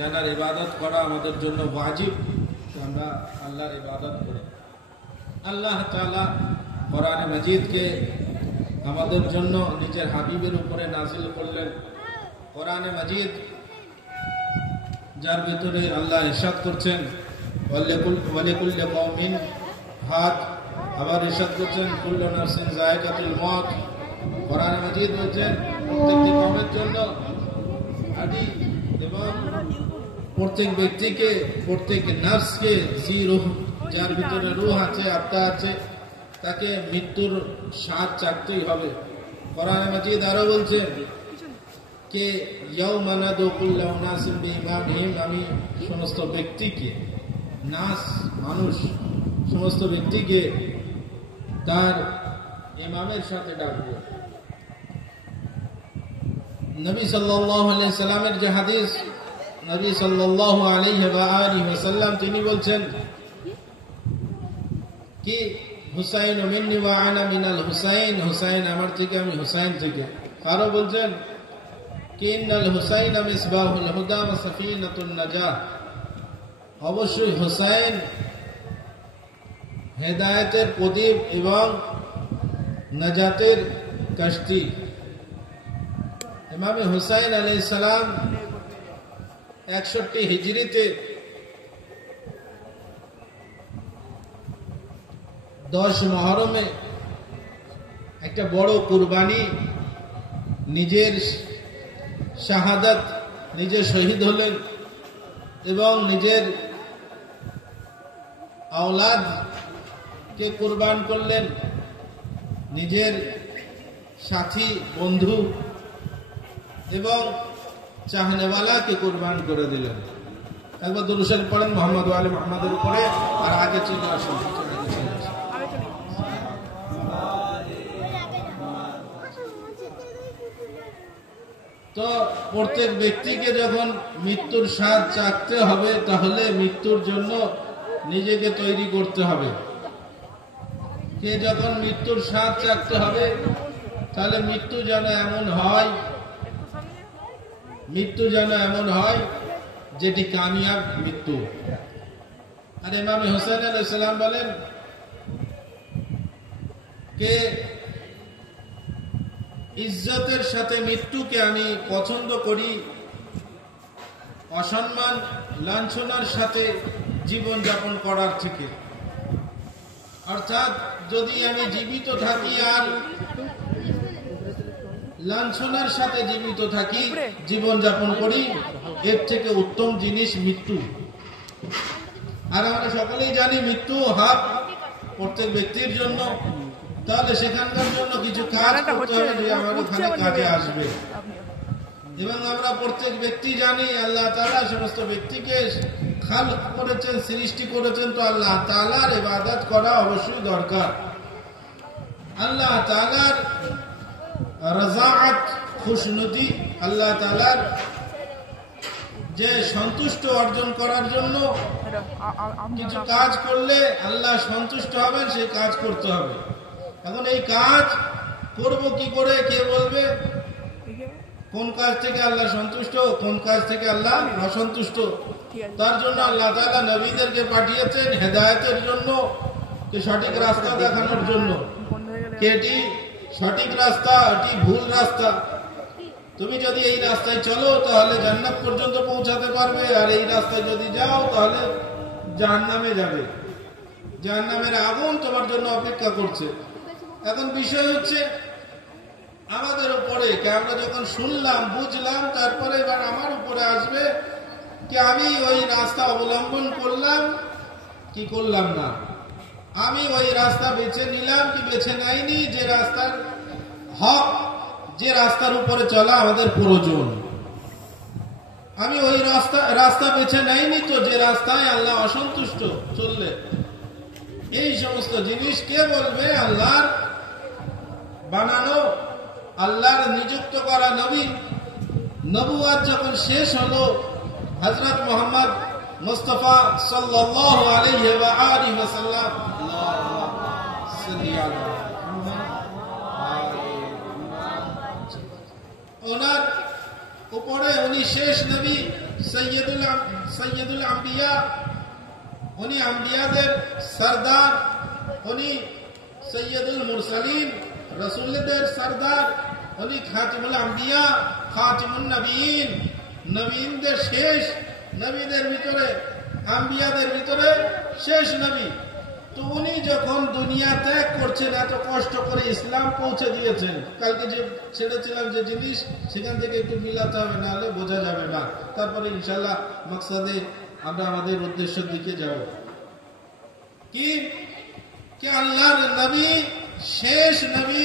যার ইবাদত করা আমাদের জন্য ওয়াজিব, আমরা আল্লাহর ইবাদত করি। আল্লাহ তাআলা কোরআনে মাজিদকে আমাদের জন্য নিজের হাবিবের উপরে নাযিল করলেন। কোরআনে মাজিদ যার ভিতরে আল্লাহ ইরশাদ করছেন ওয়ালিকুল্লি কওমিন হাদ, আবার ইরশাদ করছেন কুল্লু নাফসিন যায়কাতুল মউত। কোরআনে মাজিদ বলছেন প্রত্যেকটি কওমের জন্য আদি এবং প্রত্যেক ব্যক্তিকে, প্রত্যেক নফসকে, জি রূহ, যার ভিতরে রূহ আছে, আত্মা আছে, তাকে মৃত্যুর স্বাদ চাকতেই হবে। কোরআনে মাজিদ আরো বলছেন কে ইয়াউমা নাদু কুল্লা উনাসিন বিইমামিহিম, আমি সমস্ত ব্যক্তিকে, নাস মানুষ, সমস্ত ব্যক্তিকে তার ইমামের সাথে ডাকবো। নবী সাল্লাল্লাহু আলাইহি সাল্লামের যে হাদিস, নবী সাল্লাল্লাহু আলাইহি ওয়া আলিহি ওয়াসাল্লাম তিনি বলছেন কি হুসাইন মিন্নি ওয়া আনা মিনাল হুসাইন, হুসাইন আমার থেকে, আমি হুসাইন থেকে। আরো বলছেন কি ইন্নাল হুসাইন মিসবাহুল হুদা ওয়া সাফিনাতুন নাজাহ, অবশ্যই হুসাইন হেদায়েতের প্রদীপ এবং নাজাতের কাশতি। ইমাম হুসাইন আলাইহিস সালাম 61 হিজরিতে 10 মুহররমে একটা বড় কুরবানি, নিজের শাহাদাত, নিজে শহীদ হলেন এবং নিজের আওলাদকে কুরবান করলেন, নিজের সাথী, বন্ধু এবং চাহনেওয়ালাকে কুরবান করে দিলেন। একবার দুরূদ শরীফ পড়েন মুহাম্মদ ওয়া আলি মুহাম্মাদের উপরে, আর আগে চলে আসুন। তো প্রত্যেক ব্যক্তিকে যখন মৃত্যুর স্বাদ চাখতে হবে, তাহলে মৃত্যুর জন্য নিজেকে তৈরি করতে হবে। কে যখন মৃত্যুর স্বাদ চাখতে হবে, তাহলে মৃত্যু যেন এমন হয় যেটি কামিয়াব মৃত্যু। আর ইমাম হুসাইন আলাইহিস সালাম বলেন কে ইজ্জতের সাথে মৃত্যুকে আমি পছন্দ করি, অসম্মান লাঞ্ছনার সাথে জীবন যাপন করার থেকে। অর্থাৎ যদি আমি জীবিত থাকি আর লাঞ্ছনার সাথে জীবিত থাকি, জীবন যাপন করি, এর থেকে উত্তম জিনিস মৃত্যু। আর আমরা সকলেই জানি মৃত্যু হক প্রত্যেক ব্যক্তির জন্য, তাহলে সেখানকার জন্য কিছু কাজ করতে হবে যে আমার ওখানে কাজে আসবে। এবং আমরা প্রত্যেক ব্যক্তি জানি আল্লাহ তাআলা সমস্ত ব্যক্তিকে খালক করেছেন, সৃষ্টি করেছেন, তো আল্লাহ তাআলার ইবাদত করা অবশ্যই দরকার। আল্লাহ তাআলার রাজাআত, খুশনুদি, আল্লাহ তাআলার যে সন্তুষ্ট অর্জন করার জন্য কিছু কাজ করলে আল্লাহ সন্তুষ্ট হবেন, সেই কাজ করতে হবে। এখন এই কাজ করব কি করে, কে বলবে? কোন কাজ থেকে আল্লাহ সন্তুষ্ট, কোন কাজ থেকে আল্লাহ অসন্তুষ্ট, তার জন্য আল্লাহ তাআলা নবীদেরকে পাঠিয়েছেন হেদায়েতের জন্য, সঠিক রাস্তা দেখানোর জন্য। এটি সঠিক রাস্তা, এটি ভুল রাস্তা। তুমি যদি এই রাস্তায় চলো তাহলে জান্নাত পর্যন্ত পৌঁছাতে পারবে, আর এই রাস্তায় যদি যাও তাহলে জাহান্নামে যাবে, জাহান্নামের আগুন তোমার জন্য অপেক্ষা করছে। এখন বিষয় হচ্ছে আমাদের উপরে, আমরা যখন শুনলাম, বুঝলাম, তারপরে এবার আমার উপরে আসবে কি আমি ওই রাস্তা অবলম্বন করলাম কি করলাম না, আমি ওই রাস্তা বেছে নিলাম কি বেছে নেইনি, যে রাস্তার হক, যে রাস্তার উপরে চলা আমাদের প্রয়োজন। আমি ওই রাস্তা বেছে নেইনি তো যে রাস্তায় আল্লাহ অসন্তুষ্ট চললে। এই সমস্ত জিনিস কে বলবে? আল্লাহর বানানো, আল্লাহর নিযুক্ত করা নবী। নবুয়াত যখন শেষ হলো, হযরত মুহাম্মদ মুস্তাফা সাল্লাল্লাহু আলাইহি ওয়া আলিহি ওয়াসাল্লাম, ওনার উপরে উনি শেষ নবী, সৈয়দুল আম্বিয়া, উনি আম্বিয়াদের সরদার, উনি সৈয়দুল মুরসালিন, রাসূলদের সরদার, উনি খাতিমুল আম্বিয়া, খাতিমুন নবীন, নবীনদের শেষ, নবীদের ভিতরে, আম্বিয়াদের ভিতরে শেষ নবী। তো উনি যখন দুনিয়া ত্যাগ করছেন, এত কষ্ট করে ইসলাম পৌঁছে দিয়েছেন, কালকে যে ছেড়েছিলাম যে জিনিস, সেখান থেকে একটু মিলাতে হবে, নাহলে বোঝা যাবে না। তারপরে ইনশাল্লাহ মাকসাদে আমরা আমাদের উদ্দেশ্যের দিকে যাব। কি আল্লাহর নবী, শেষ নবী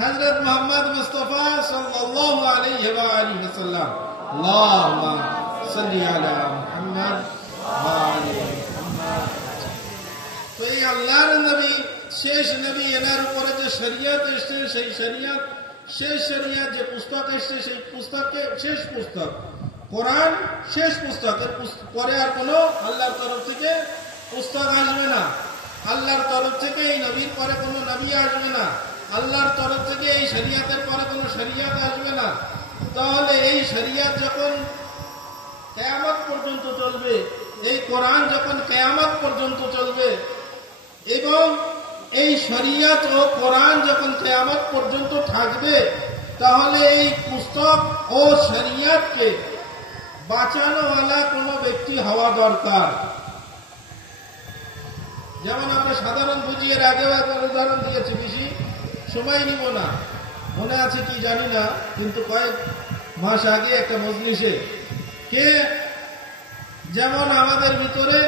হযরত মুহাম্মদ মুস্তাফা সাল্লাল্লাহু আলাইহি ওয়া আলিহি ওয়াসাল্লাম, আল্লাহুম্মা সাল্লি আলা মুহাম্মদ ওয়া আলি মুহাম্মদ। তো এই আল্লাহর নবী, শেষ নবী, এনার উপরে যে শরীয়ত এসেছে, সেই শরীয়ত, শেষ শরীয়ত, যে পুস্তক এসেছে, সেই পুস্তকে শেষ পুস্তক কোরআন, শেষ পুস্তক। এর পরে আর কোনো আল্লাহর তরফ থেকে পুস্তক আসবে না। আল্লাহর তরফ থেকে এই নবীর পরে কোনো নবী আসবে না। আল্লাহর তরফ থেকে এই শরীয়তের পরে কোনো শরীয়ত আসবে না। তাহলে এই শরীয়ত যখন কিয়ামত পর্যন্ত চলবে, এই কোরআন যখন কিয়ামত পর্যন্ত চলবে, এবং এই শরীয়ত ও কোরআন যখন কিয়ামত পর্যন্ত থাকবে, তাহলে এই পুস্তক ও শরীয়তকে বাঁচানোওয়ালা কোনো ব্যক্তি হওয়া দরকার। যেমন আমরা সাধারণ বুঝি, এর আগেও একবার উদাহরণ দিয়েছি, বেশি সময় নিব না, মনে আছে কি জানি না, কিন্তু কয়েক মাস আগে একটা মজলিসে কে যেমন আমাদের ভিতরে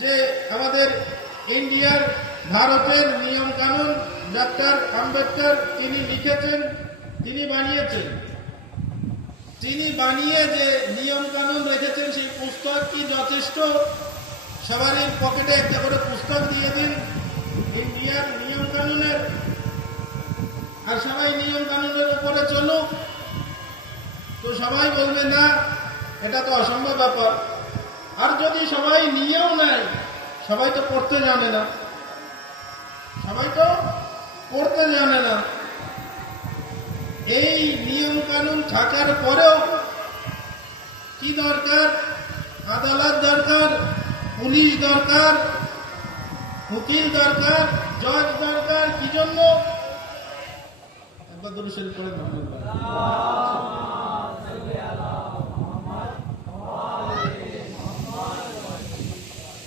যে আমাদের ইন্ডিয়ার, ভারতের নিয়ম কানুন ডক্টর আম্বেদকর তিনি লিখেছেন, তিনি বানিয়েছেন, তিনি বানিয়ে যে নিয়ম কানুন রেখেছেন, সেই পুস্তক কি যথেষ্ট? সবারই পকেটে একটা করে পুস্তক দিয়ে দিন ইন্ডিয়ার নিয়ম কানুনের, আর সবাই নিয়ম কানুনের উপরে চলুক। তো সবাই বলবে না, এটা তো অসম্ভব ব্যাপার। আর যদি সবাই নিয়েও নেয়, সবাই তো পড়তে জানে না, সবাই তো পড়তে জানে না। এই নিয়ম কানুন থাকার পরেও কি দরকার? আদালত দরকার, পুলিশ দরকার, উকিল দরকার, জজ দরকার। কি জন্য? একবার দরুদ শরীফ পড়েন।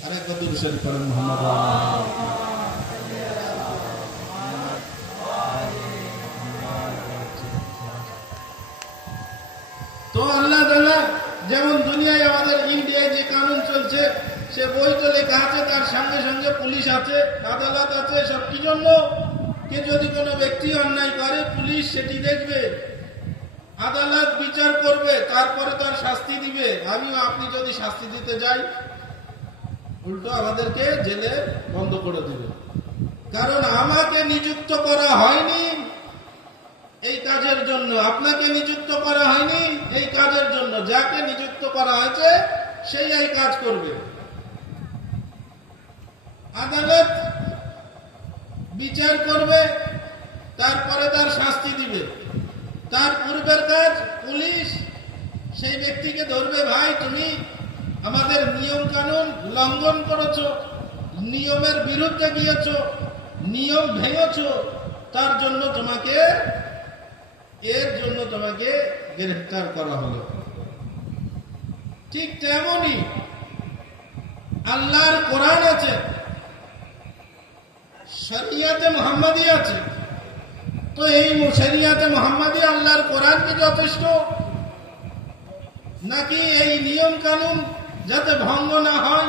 আরেকবার দরুদ শরীফ পড়েন। তো আল্লাহ তাআলা যেমন দুনিয়ায় আমাদের ইন্ডিয়ায় যে কানুন চলছে, সে বই তো লেখা আছে, তার সঙ্গে সঙ্গে পুলিশ আছে, আদালত আছে। সব কি জন্য? কে যদি কোনো ব্যক্তি অন্যায় করে, পুলিশ সেটি দেখবে, আদালত বিচার করবে, তারপরে তার শাস্তি দিবে। আমিও আপনি যদি শাস্তি দিতে যাই, উল্টো আমাদেরকে জেলে বন্ধ করে দিবে। কারণ আমাকে নিযুক্ত করা হয়নি এই কাজের জন্য, আপনাকে নিযুক্ত করা হয়নি এই কাজের জন্য। যাকে নিযুক্ত করা হয়েছে সেই এই কাজ করবে। আদালত বিচার করবে, তারপরে তার শাস্তি দিবে। তার পূর্বের কাজ পুলিশ সেই ব্যক্তিকে ধরবে, ভাই তুমি আমাদের নিয়ম কানুন লঙ্ঘন করেছো, নিয়মের বিরুদ্ধে গিয়েছো, নিয়ম ভেঙেছো, তার জন্য তোমাকে, এর জন্য তোমাকে গ্রেফতার করা হলো। ঠিক তেমনই আল্লাহর কোরআন আছে, শরিয়াতে মুহাম্মাদি আছে। তো এই শরিয়াতে মুহাম্মাদি আল্লাহর কোরআন কি যথেষ্ট? নাকি এই নিয়ম কানুন যাতে ভঙ্গ না হয়,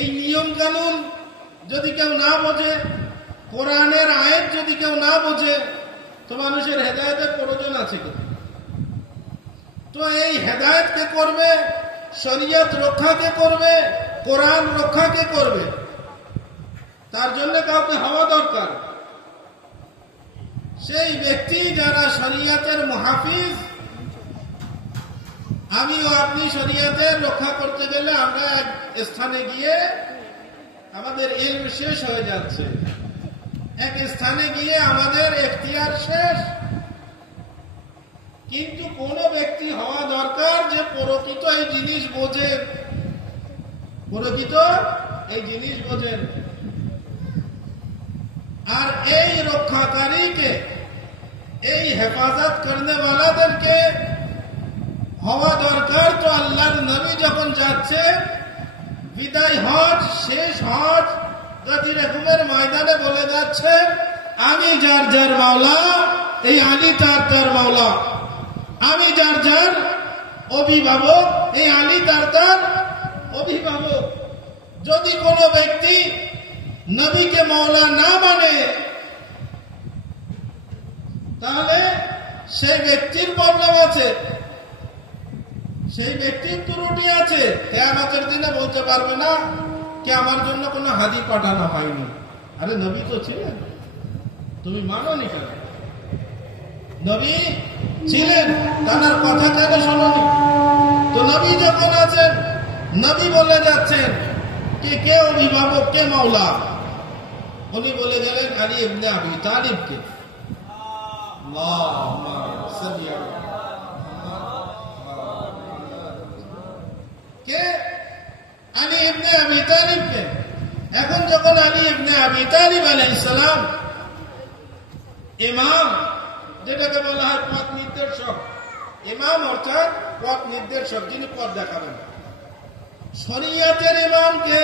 এই নিয়ম কানুন যদি কেউ না বোঝে, কোরআনের আয়াত যদি কেউ না বোঝে, তো মানুষের হেদায়েতের প্রয়োজন আছে কি? তো এই হেদায়েত কে করবে? শরীয়ত রক্ষা কে করবে? কোরআন রক্ষা কে করবে? তার জন্য কাউকে হওয়া দরকার। সেই ব্যক্তি যারা শরীয়তের মুহাফিজ, আমিও আপনি শরীয়তের রক্ষা করতে গেলে আমরা এক স্থানে গিয়ে আমাদের ইলম শেষ হয়ে যাচ্ছে, এক স্থানে গিয়ে আমাদের এখতিয়ার শেষ। কিন্তু কোন ব্যক্তি হওয়া দরকার যে প্রকৃত এই জিনিস বোঝেন, প্রকৃত এই জিনিস বোঝেন। আর এই রক্ষাকারীকে, এই হেফাজত করনেওয়ালাদেরকে হওয়া দরকার। তো আল্লাহর নবী যখন যাচ্ছে বিদায় হজ, শেষ হজ, গদির হুকুমের ময়দানে বলে যাচ্ছে, আমি যার যার মাওলা, এই আলী তার তার মাওলা। আমি যার যার অভিভাবক, এই আলী তার তার অভিভাবক। যদি কোনো ব্যক্তি নবীকে মাওলা না মানে, তাহলে সেই ব্যক্তির প্রবলেম আছে, সেই ব্যক্তির ত্রুটি আছে। কিয়ামতের দিনে বলতে পারবে না কে আমার জন্য কোনো হাদী পাঠানো হয়নি। আরে নবী তো ছিলেন, তুমি মানোনি কেন? নবী ছিলেন, তার কথা কেন শোনোনি? তো নবী যখন আছেন, নবী বলে যাচ্ছেন কি কে অভিভাবক, কে মাওলা? উনি বলে গেলেন আলী ইবনে আবি তালিবকে। কে? আলী ইবনে আবি তালিবকে। এখন যখন আলী ইবনে আবি তালিব আলাইহিস সালাম ইমাম, যেটাকে বলা হয় পথ নির্দেশক, ইমাম অর্থাৎ পথ নির্দেশক, যিনি পথ দেখাবেন। শরিয়াতের ইমামকে,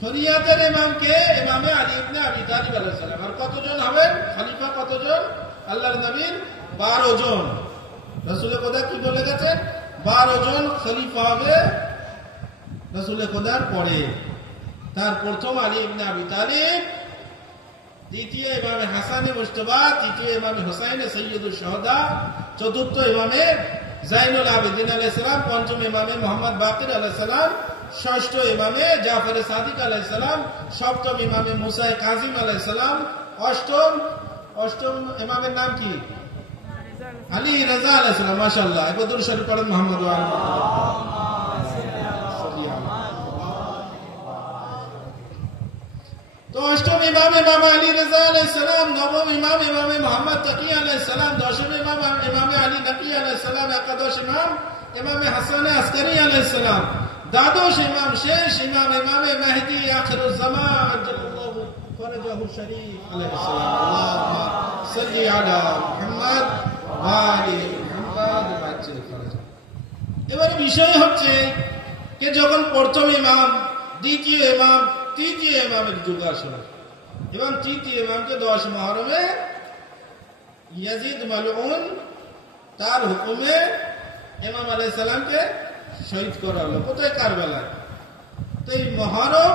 শরিয়াতের ইমামকে ইমামে আলী ইবনে আবি তালিব আলাইহিস সালাম। আর কতজন হবেন খলিফা? কতজন? আল্লাহর নবীর 12 জন। রাসূল খোদা কি বলে গেছেন? 12 জন খলিফা হবে রাসূল খোদার পরে। তার প্রথম আলী ইবনে আবি তালিব, দ্বিতীয় ইমামে হাসানে মুজতবা, তৃতীয় ইমামে হুসাইনে সৈয়দুল শাহাদা, চতুর্থ ইমামে জাইনুল আবেদিন আলাইহিস সালাম, পঞ্চম ইমামে মুহাম্মদ বাকির আলাইহিস সালাম, ষষ্ঠ ইমামে জাফর সাদিক আলাইহিস সালাম, সপ্তম ইমামে মুসা কাজিম আলাইহিস সালাম, অষ্টম ইমামের নাম কি? আলী রাজা আলাইহিস সালাম। মাশাআল্লাহ, একবার দুরূদ শরীফ পড়েন মুহাম্মদ ওয়া আলিহি। তো অষ্টম ইমাম ইমামে আলী রাজা আলাইহিস সালাম, নবম ইমাম ইমামে মুহাম্মদ তাকি আলাইহিস সালাম, দশম ইমাম ইমামে আলী নাকি আলাইহিস সালাম, একাদশ ইমাম ইমামে হাসান আসকারী আলাইহিস সালাম, দ্বাদশ ইমাম শেষ ইমাম ইমামে মেহদি আখিরুজ জামান আজ্জালাল্লাহু ফরজাহু শরীফ আলাইহিস সালাম। আল্লাহুম্মা সাল্লি আলা মুহাম্মদ ওয়া আলি মুহাম্মদ ওয়াজ্জিল ফরজা। এবারে বিষয় হচ্ছে যে যখন প্রথম ইমাম, দ্বিতীয় ইমাম, তৃতীয় ইমামের যুগ আসলো এবং তৃতীয় ইমামকে 10 মুহররমে ইয়াজিদ মালউন তার হুকুমে ইমাম আলাইহিস সালামকে শহীদ করা হলো। কোথায়? কারবালায়। তো এই মুহররম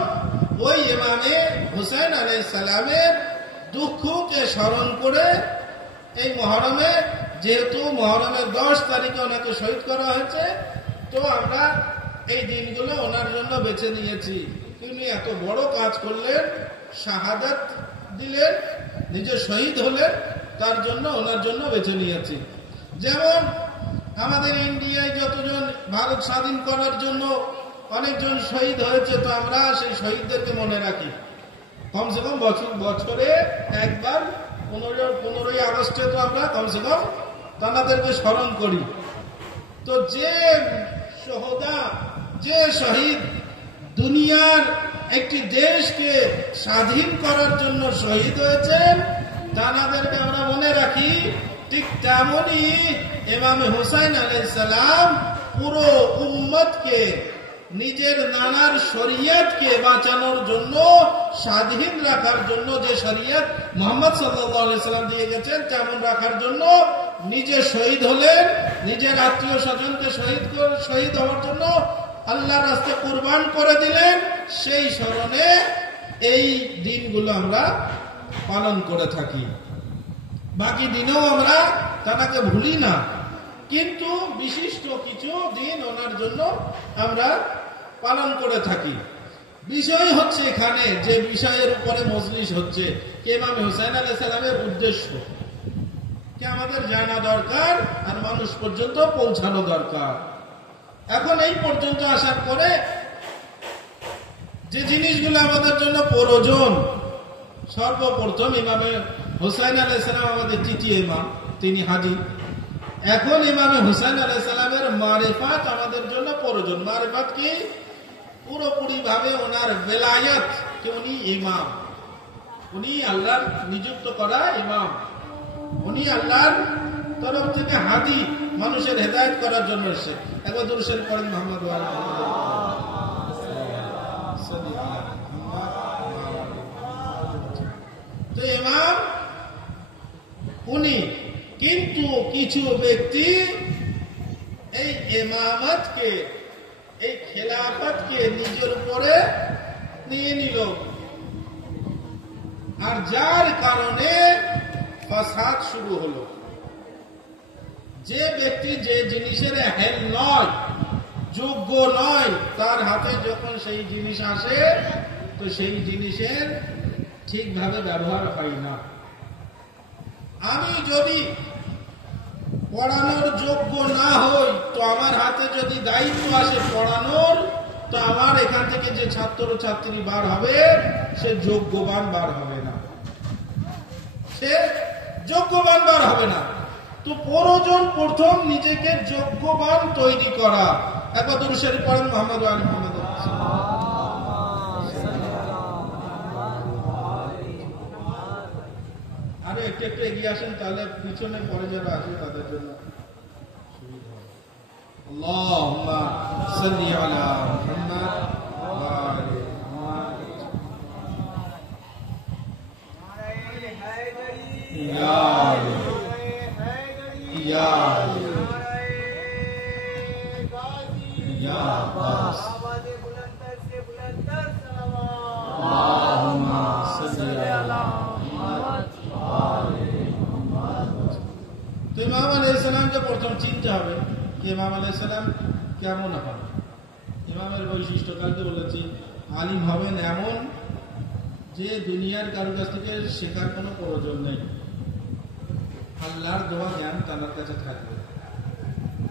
ওই ইমামে হুসাইন আলাইহিস সালামের দুঃখকে স্মরণ করে এই মুহররমে, যেহেতু মুহররমের 10 তারিখে ওনাকে শহীদ করা হয়েছে, তো আমরা এই দিনগুলো ওনার জন্য বেছে নিয়েছি। তিনি এত বড় কাজ করলেন, শাহাদাত দিলেন, নিজে শহীদ হলেন, তার জন্য ওনার জন্য বেছে নিয়েছি। যেমন আমাদের ইন্ডিয়ায় যতজন ভারত স্বাধীন করার জন্য অনেকজন শহীদ হয়েছে, তো আমরা সেই শহীদদেরকে মনে রাখি। কমসে কম বছরে একবার 15ই আগস্টে তো আমরা কমসে কম তাদেরকে স্মরণ করি। তো যে শহীদ, যে শহীদ দুনিয়ার একটি দেশকে স্বাধীন করার জন্য শহীদ হয়েছেন, তাদেরকে আমরা মনে রাখি। ঠিক তেমনই ইমামে হুসাইন আলাইহিস সালাম পুরো উম্মতকে, নিজের নানার শরীয়তকে বাঁচানোর জন্য, স্বাধীন রাখার জন্য যে শরীয়ত মুহাম্মদ সাল্লাল্লাহু আলাইহি সাল্লাম দিয়ে গেছেন, তেমন রাখার জন্য নিজে শহীদ হলেন, নিজের আত্মীয় স্বজনকে শহীদ হওয়ার জন্য আল্লাহর রাস্তায় কুরবান করে দিলেন। সেই স্মরণে এই দিনগুলো আমরা পালন করে থাকি। বাকি দিনেও আমরা তাকে ভুলি না, কিন্তু বিশিষ্ট কিছু দিন ওনার জন্য আমরা পালন করে থাকি। বিষয় হচ্ছে এখানে যে বিষয়ের উপরে মজলিস হচ্ছে, ইমাম হুসাইন আলাইহিস সালামের উদ্দেশ্য কি আমাদের জানা দরকার, আর মানুষ পর্যন্ত পৌঁছানো দরকার। এখন এই পর্যন্ত আসার পরে যে জিনিসগুলো আমাদের জন্য প্রয়োজন, সর্বপ্রথম ইমামে হুসাইন আলাইহিস সালাম আমাদের তৃতীয় ইমাম, তিনি হাজি। এখন ইমামে হুসাইন আলাইহিস সালামের মারিফাত আমাদের জন্য প্রয়োজন। মারিফাত কি? পুরোপুরি ভাবে ওনার বেলায়েত, যে উনি ইমাম, উনি আল্লাহর নিযুক্ত করা ইমাম, উনি আল্লাহর তরফ থেকে হাদি, মানুষের হেদায়েত করার জন্য এসেছে। একবার দুরূদ শরীফ পড়েন মুহাম্মদ ওয়া আলা তো ইমাম উনি। কিন্তু কিছু ব্যক্তি এই ইমামতকে, এই খেলাফতকে নিজের উপরে নিয়ে নিল, আর যার কারণে ফাসাদ শুরু হলো। যে ব্যক্তি যে জিনিসের হেল নয়, যোগ্য নয়, তার হাতে যখন সেই জিনিস আসে তো সেই জিনিসের ঠিকভাবে ব্যবহার হয় না। আমি যদি পড়ানোর যোগ্য না হই, তো আমার হাতে যদি দায়িত্ব আসে পড়ানোর, তো আমার এখান থেকে যে ছাত্র ছাত্রী বার হবে সে যোগ্যবান বার হবে না, সে যোগ্যবান বার হবে না। তো প্রয়োজন প্রথম নিজেকে যোগ্যবান তৈরি করা। একবার দুরূদ শরীফ পড়েন মুহাম্মদ ওয়া আলা মুহাম্মদ। আরে একটু একটু এগিয়ে আসেন, তাহলে পিছনে পরে যারা আছে তাদের জন্য সুবিধা হবে। আল্লাহুম্মা সাল্লি আলা মুহাম্মদ ওয়া আলি মুহাম্মদ। ইয়া আলী ইয়া আলী ইয়া আব্বাস। আল্লাহুম্মা সাল্লি আলা মুহাম্মদ ওয়া আলি মুহাম্মদ। তো ইমাম আলাইহিস সালামকে প্রথম চিনতে হবে যে ইমাম আলাইহিস সালাম কেমন হবে। ইমামের বৈশিষ্ট্য কালকে বলেছি, আলিম হবেন এমন যে দুনিয়ার কারো কাছ থেকে শেখার কোনো প্রয়োজন নেই, আল্লাহর দেওয়া জ্ঞান তার কাছে থাকবে।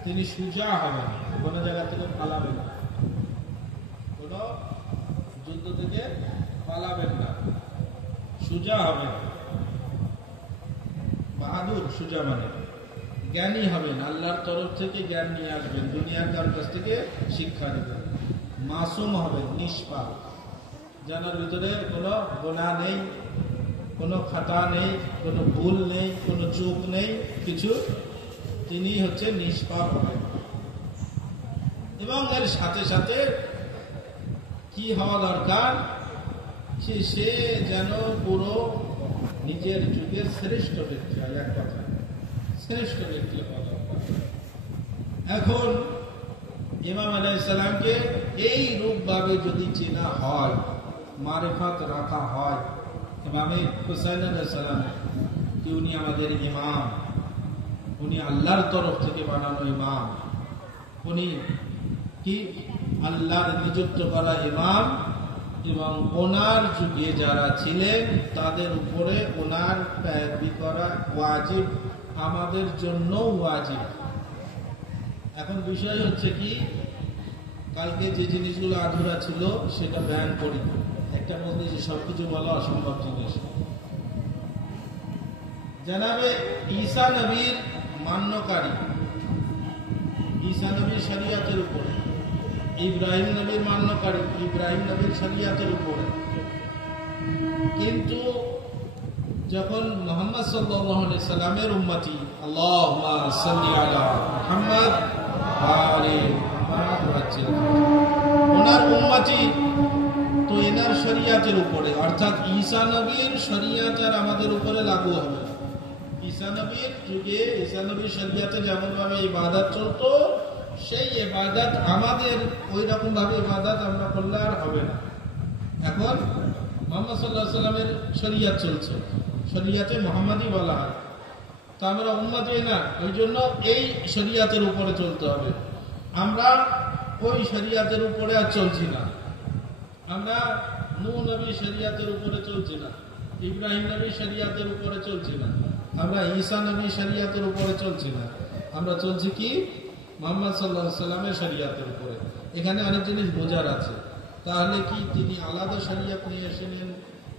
তিনি সুজা হবেন, কোনো জায়গা থেকে পালাবেন না, কোনো যুদ্ধ থেকে পালাবেন না, সুজা হবেন, বাহাদুর। সুজা মানে জ্ঞানী হবেন, আল্লাহর তরফ থেকে জ্ঞান নিয়ে আসবেন, দুনিয়ার কারো কাছ থেকে শিক্ষা নেবেন। মাসুম হবেন, নিষ্পাপ, জানার ভিতরে কোনো গুনাহ নেই, কোনো খাতা নেই, কোনো ভুল নেই, কোনো চুক নেই, কিছু। তিনি হচ্ছে নিষ্পাপ হবেন। এবং এর সাথে সাথে কি হওয়া দরকার, সে যেন পুরো নিজের যুগের শ্রেষ্ঠ ব্যক্তি হয়। এক কথা, শ্রেষ্ঠ ব্যক্তি হওয়া দরকার। এখন ইমাম আলাইহিস সালামকে এই রূপভাবে যদি চেনা হয়, মারিফাত রাখা হয়, ইমামে হুসাইন আলাইহিস সালাম কি উনি আমাদের ইমাম, উনি আল্লাহর তরফ থেকে বানানো ইমাম, উনি কি আল্লাহর নিযুক্ত করা ইমাম, এবং ওনার যুগে যারা ছিলেন তাদের উপরে ওনার পেয়ারবি করা ওয়াজিব, আমাদের জন্য ওয়াজিব। এখন বিষয় হচ্ছে কি, কালকে যে জিনিসগুলো আধুরা ছিল সেটা বয়ান করি। একটা মধ্যে যে সবকিছু বলা অসম্ভব জিনিস। জানাবে ঈসা নবীর মান্যকারী, ঈসা নবীর শরিয়াতের উপরে, ইব্রাহিম নবীর মান্যকারী, ইব্রাহিম নবীর শরিয়াতের উপরে। কিন্তু যখন মুহাম্মদ সাল্লাল্লাহু আলাইহি সাল্লামের উম্মতি, আল্লাহুম্মা সাল্লি আলা মুহাম্মদ ওয়া আলি মুহাম্মদ, ওনার উম্মতি, তো এনার শরিয়াতের উপরে, অর্থাৎ ঈসা নবীর শরিয়াত আর আমাদের উপরে লাগু হবে। ঈসা নবীর যুগে ঈসা নবীর শরিয়াতে যেমন ভাবে ইবাদত চলতো, সেই ইবাদত আমাদের ওই রকম ভাবে ইবাদত আমরা করলে আর হবে না। এখন মুহাম্মদ সাল্লাল্লাহু আলাইহি সাল্লামের শরিয়াত চলছে, শরিয়াতে মুহাম্মাদি বলা হয়, তো আমরা উম্মতি না, ওই জন্য এই শরিয়াতের উপরে চলতে হবে। আমরা ওই শরিয়াতের উপরে আর চলছি না, আমরা নূহ নবীর শরিয়াতের উপরে চলছি না, ইব্রাহিম নবীর শরিয়াতের উপরে চলছি না, আমরা ঈসা নবীর শরিয়াতের উপরে চলছি না, আমরা চলছি কি মুহাম্মদ সাল্লাল্লাহু আলাইহি সাল্লামের শরিয়াতের উপরে। এখানে অনেক জিনিস বোঝার আছে। তাহলে কি তিনি আলাদা শরিয়াত নিয়ে এসেছেন,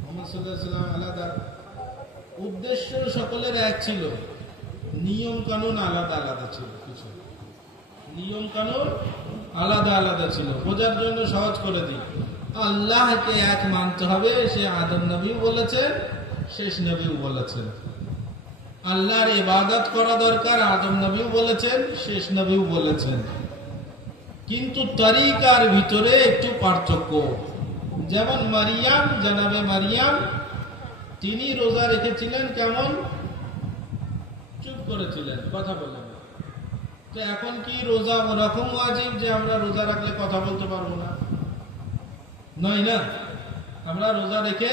মুহাম্মদ সাল্লাল্লাহু আলাইহি সাল্লাম আলাদা? উদ্দেশ্য সকলের এক ছিল, নিয়ম কানুন আলাদা আলাদা ছিল, কিছু নিয়ম কানুন আলাদা আলাদা ছিল। বোঝার জন্য সহজ করে দিই, আল্লাহকে এক মানতে হবে, সে আদম নবীও বলেছেন, শেষ নবীও বলেছেন। আল্লাহর ইবাদত করা দরকার, আদম নবীও বলেছেন, শেষ নবীও বলেছেন। কিন্তু তরিকার ভিতরে একটু পার্থক্য। যেমন মারিয়াম, জানাবে মারিয়াম, তিনি রোজা রেখেছিলেন কেমন? চুপ করেছিলেন, কথা বললেন। তো এখন কি রোজা ওরকম ওয়াজিব যে আমরা রোজা রাখলে কথা বলতে পারবো না? নয় না, আমরা রোজা রেখে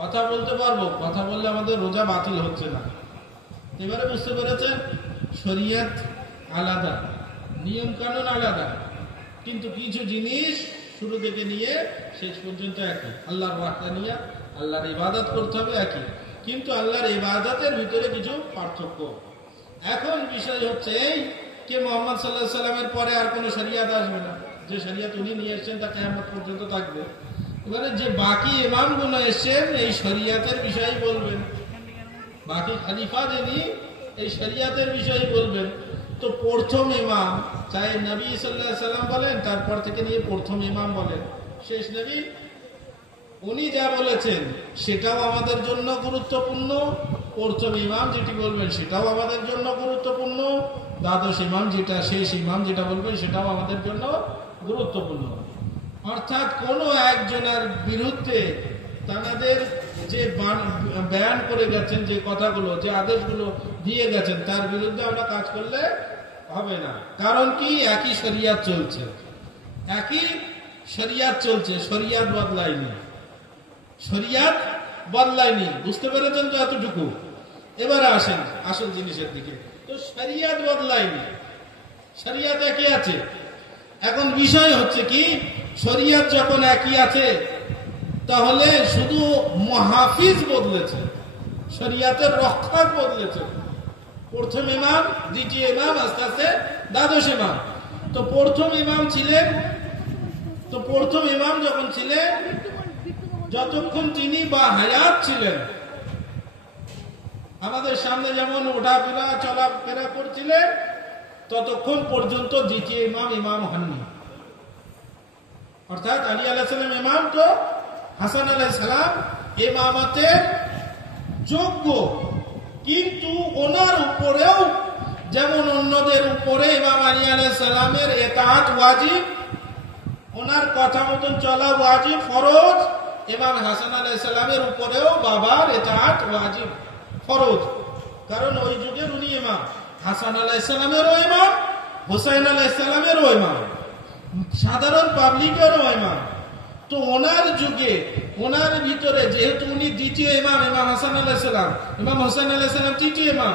কথা বলতে পারবো, কথা বললে আমাদের রোজা বাতিল হচ্ছে না। এবারে বুঝতে পেরেছেন, শরীয়ত আলাদা, নিয়ম কানুন আলাদা, কিন্তু কিছু জিনিস শুরু থেকে নিয়ে শেষ পর্যন্ত একই। আল্লাহর ওয়াহদানিয়া, আল্লাহর ইবাদত করতে হবে একই, কিন্তু আল্লাহর ইবাদতের ভিতরে কিছু পার্থক্য। এখন বিষয় হচ্ছে এই যে মুহাম্মদ সাল্লাল্লাহু আলাইহি সাল্লামের পরে আর কোনো শরিয়াত আসবে না, যে শরিয়াত উনি নিয়ে এসেছেন তা কিয়ামত পর্যন্ত থাকবে। এবারে যে বাকি ইমামগুলো এসেছেন এই শরিয়াতের বিষয় বলবেন, বাকি খলিফা যিনি এই শরিয়াতের বিষয় বলবেন। তো প্রথম ইমাম, চাই নবী সাল্লাল্লাহু আলাইহি সাল্লাম বলেন, তারপর থেকে নিয়ে প্রথম ইমাম বলেন, শেষ নবী, উনি যা বলেছেন সেটাও আমাদের জন্য গুরুত্বপূর্ণ। প্রথম ইমাম যেটি বলবেন সেটাও আমাদের জন্য গুরুত্বপূর্ণ। দ্বাদশ ইমাম যেটা, শেষ ইমাম যেটা বলবেন সেটাও আমাদের জন্য গুরুত্বপূর্ণ। অর্থাৎ কোন একজনের বিরুদ্ধে তাদের যে বয়ান করে গেছেন, যে কথাগুলো, যে আদেশগুলো দিয়ে গেছেন, তার বিরুদ্ধে আমরা কাজ করলে হবে না। কারণ কি? একই শরিয়াত চলছে, একই শরিয়াত চলছে, শরিয়াত বদলায়নি, শরিয়াত বদলায়নি। বুঝতে পেরেছেন তো এতটুকু? এবারে আসেন আসল জিনিসের দিকে। তো শরিয়াত বদলায়নি, শরিয়াত একই আছে। এখন বিষয় হচ্ছে কি, শরিয়াত যখন একই আছে তাহলে শুধু মুহাফিজ বদলেছে, শরিয়াতের রক্ষক বদলেছে। প্রথম ইমাম, দ্বিতীয় ইমাম, আস্তে আস্তে দ্বাদশ ইমাম। তো প্রথম ইমাম ছিলেন, তো প্রথম ইমাম যখন ছিলেন, যতক্ষণ তিনি বা হায়াত ছিলেন, আমাদের সামনে যেমন ওঠাফেরা চলাফেরা করছিলেন, ততক্ষণ পর্যন্ত দ্বিতীয় ইমাম ইমাম হননি। অর্থাৎ আলী আলাইহিস সালাম ইমাম, তো হাসান আলাইহিস সালাম ইমামতের যোগ্য, কিন্তু ওনার উপরেও যেমন অন্যদের উপরে ইমাম আলী আলাইহিস সালামের ইতাআত ওয়াজিব, ওনার কথা মতন চলা ওয়াজিব, ফরজ। ইমাম হাসান আলাইহিস সালামের উপরেও বাবার ইতাআত ওয়াজিব, ফরজ। কারণ ওই যুগের উনি ইমাম, হাসান আলাইহিস সালামেরও ইমাম, হুসাইন আলাইহিস সালামেরও ইমাম, সাধারণ পাবলিকেরও ইমাম। তো ওনার যুগে, ওনার ভিতরে যেহেতু উনি দ্বিতীয় ইমাম, ইমাম হাসান আলাইহিস সালাম, ইমাম হোসেন আলাইহিস সালাম তৃতীয় ইমাম,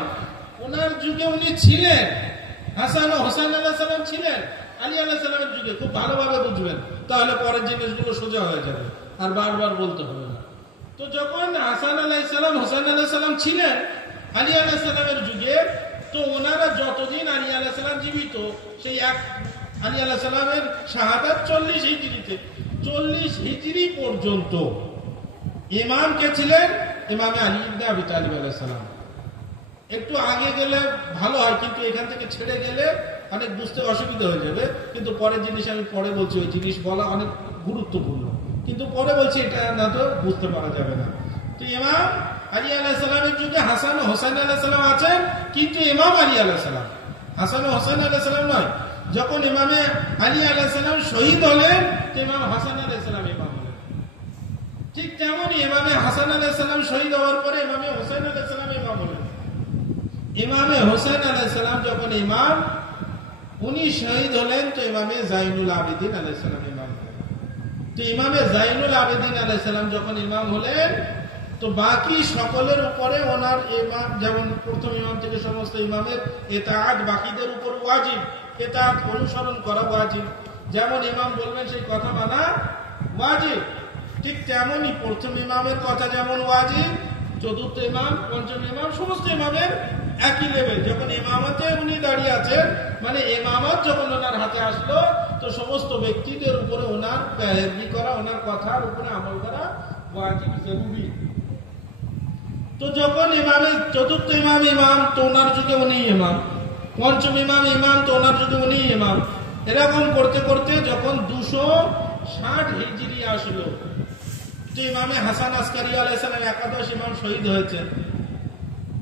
ওনার যুগে উনি ছিলেন, হাসান ও হোসেন আলাইহিস সালাম ছিলেন আলী আলাইহিস সালামের যুগে। খুব ভালোভাবে বুঝবেন, তাহলে পরের জিনিসগুলো সোজা হয়ে যাবে, আর বারবার বলতে হবে না। তো যখন হাসান আলাইহিস সালাম, হোসেন আলাইহিস সালাম ছিলেন আলী আলাইহিস সালামের যুগে, তো ওনারা যতদিন আলী আলাইহিস সালাম জীবিত, সেই এক আলী আলাইহিস সালামের শাহাদাত 40 হিজরিতে, 40 হিজরি পর্যন্ত ইমাম কে ছিলেন? ইমামে আলী ইবনে আবি তালিব আলাইহিস সালাম। একটু আগে গেলে ভালো হয়, কিন্তু এখান থেকে ছেড়ে গেলে অনেক বুঝতে অসুবিধা হয়ে যাবে। কিন্তু পরের জিনিস আমি পরে বলছি, ওই জিনিস বলা অনেক গুরুত্বপূর্ণ, কিন্তু পরে বলছি, এটা না তো বুঝতে পারা যাবে না। তো ইমাম আলী আলাইহিস সালামের যুগে হাসান ও হোসেন আলাইহিস সালাম আছেন, কিন্তু ইমাম আলী আলাইহিস সালাম, হাসান ও হোসেন আলাইহিস সালাম নয়। যখন ইমামে আলী আলাইহিস সালাম শহীদ হলেন, তো ইমাম হাসান আলাইহিস সালাম ইমাম হলেন। ঠিক তেমনই ইমামে হাসান আলাইহিস সালাম শহীদ হওয়ার পরে ইমামে হোসেন আলাইহিস সালাম ইমাম হলেন। ইমামে হোসেন আলাইহিস সালাম যখন ইমাম, উনি শহীদ হলেন, তো ইমামে জাইনুল আবেদিন আলাইহিস সালাম ইমাম হলেন। তো ইমামে জাইনুল আবেদিন আলাইহিস সালাম যখন ইমাম হলেন, তো বাকি সকলের উপরে ওনার ইমাম, যেমন প্রথম ইমাম থেকে সমস্ত ইমামের ইতাআত বাকিদের উপর ওয়াজিব, ইতাআত অনুসরণ করা ওয়াজিব। যেমন ইমাম বলবেন সেই কথা মানা ওয়াজিব, ঠিক তেমনই প্রথম ইমামের কথা যেমন ওয়াজিব, চতুর্থ ইমাম, পঞ্চম ইমাম, সমস্ত ইমামের একই লেভেল। যখন ইমামতে উনি দাঁড়িয়ে আছেন, মানে ইমামত যখন ওনার হাতে আসলো, তো সমস্ত ব্যক্তিদের উপরে ওনার পেহেরগি করা, ওনার কথার উপরে আমল করা ওয়াজিব, জরুরি। তো তো যখন চতুর্থ ইমাম তো ওনার যুগে উনি ইমাম, পঞ্চম ইমাম তো ওনার যুগে উনি ইমাম, এরকম করতে করতে যখন 260 হিজরি আসলো, তো ইমামে হাসান আসকারী আলাইহিস সালাম একাদশ ইমাম শহীদ হয়েছেন।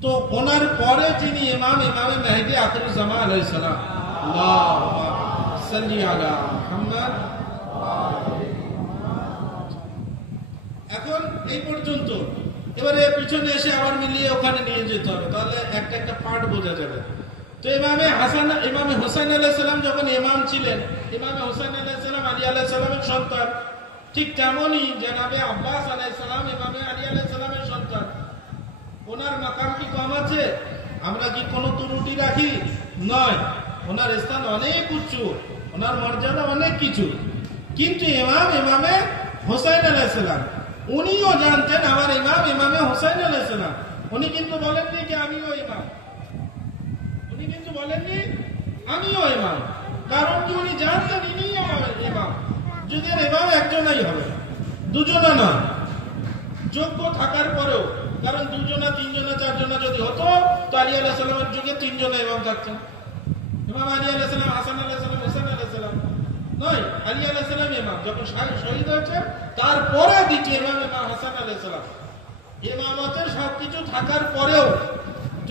তো ওনার পরে যিনি ইমামে মেহদী আখিরুজ্জামান আলাইহিস সালাম, আল্লাহুম্মা সাল্লি আলা মুহাম্মদ। এখন এই পর্যন্ত, এবারে পিছনে এসে আবার মিলিয়ে ওখানে নিয়ে যেতে হবে, তাহলে একটা একটা পার্ট বোঝা যাবে। তো ইমামে হোসেন আলাইহিস সালাম যখন ইমাম ছিলেন, ইমামে হোসেন আলাইহিস সালাম আলী আলাইহিস সালামের সন্তান, ঠিক তেমনই জনাবে আব্বাস আলাইহিস সালাম ইমামে আলী আলাইহিস সালামের সন্তান। ওনার মাকাম কি কম আছে? আমরা কি কোনো ত্রুটি রাখি? নয়, ওনার স্থান অনেক উচ্চ, ওনার মর্যাদা অনেক কিছু। কিন্তু ইমামে হোসেন আলাইহিস সালাম উনিও জানতেন আমার ইমামে হোসেন আলাইহিস সালাম। উনি কিন্তু বলেননি যে আমিও ইমাম, উনি কিন্তু বলেননি আমিও ইমাম, কারণ কি উনি জানতেন ইনিই আমার ইমাম। যুগের ইমাম একজনই হবে, দুজনা নয়, যোগ্য থাকার পরেও। কারণ দুজনা, তিনজনা, চারজনা যদি হতো তো আলী আলাইহিস সালামের যুগে 3 জন ইমাম থাকতেন। ইমাম আলী আলাইহিস সালাম, হাসান আলাইহিস সালাম, হোসেন আলাইহিস সালাম নয়, আলী আলাইহিস সালাম ইমাম। যখন শহীদ হয়েছে তারপরে দ্বিতীয় ইমাম হাসান আলাইহিস সালাম। ইমামতের সবকিছু থাকার পরেও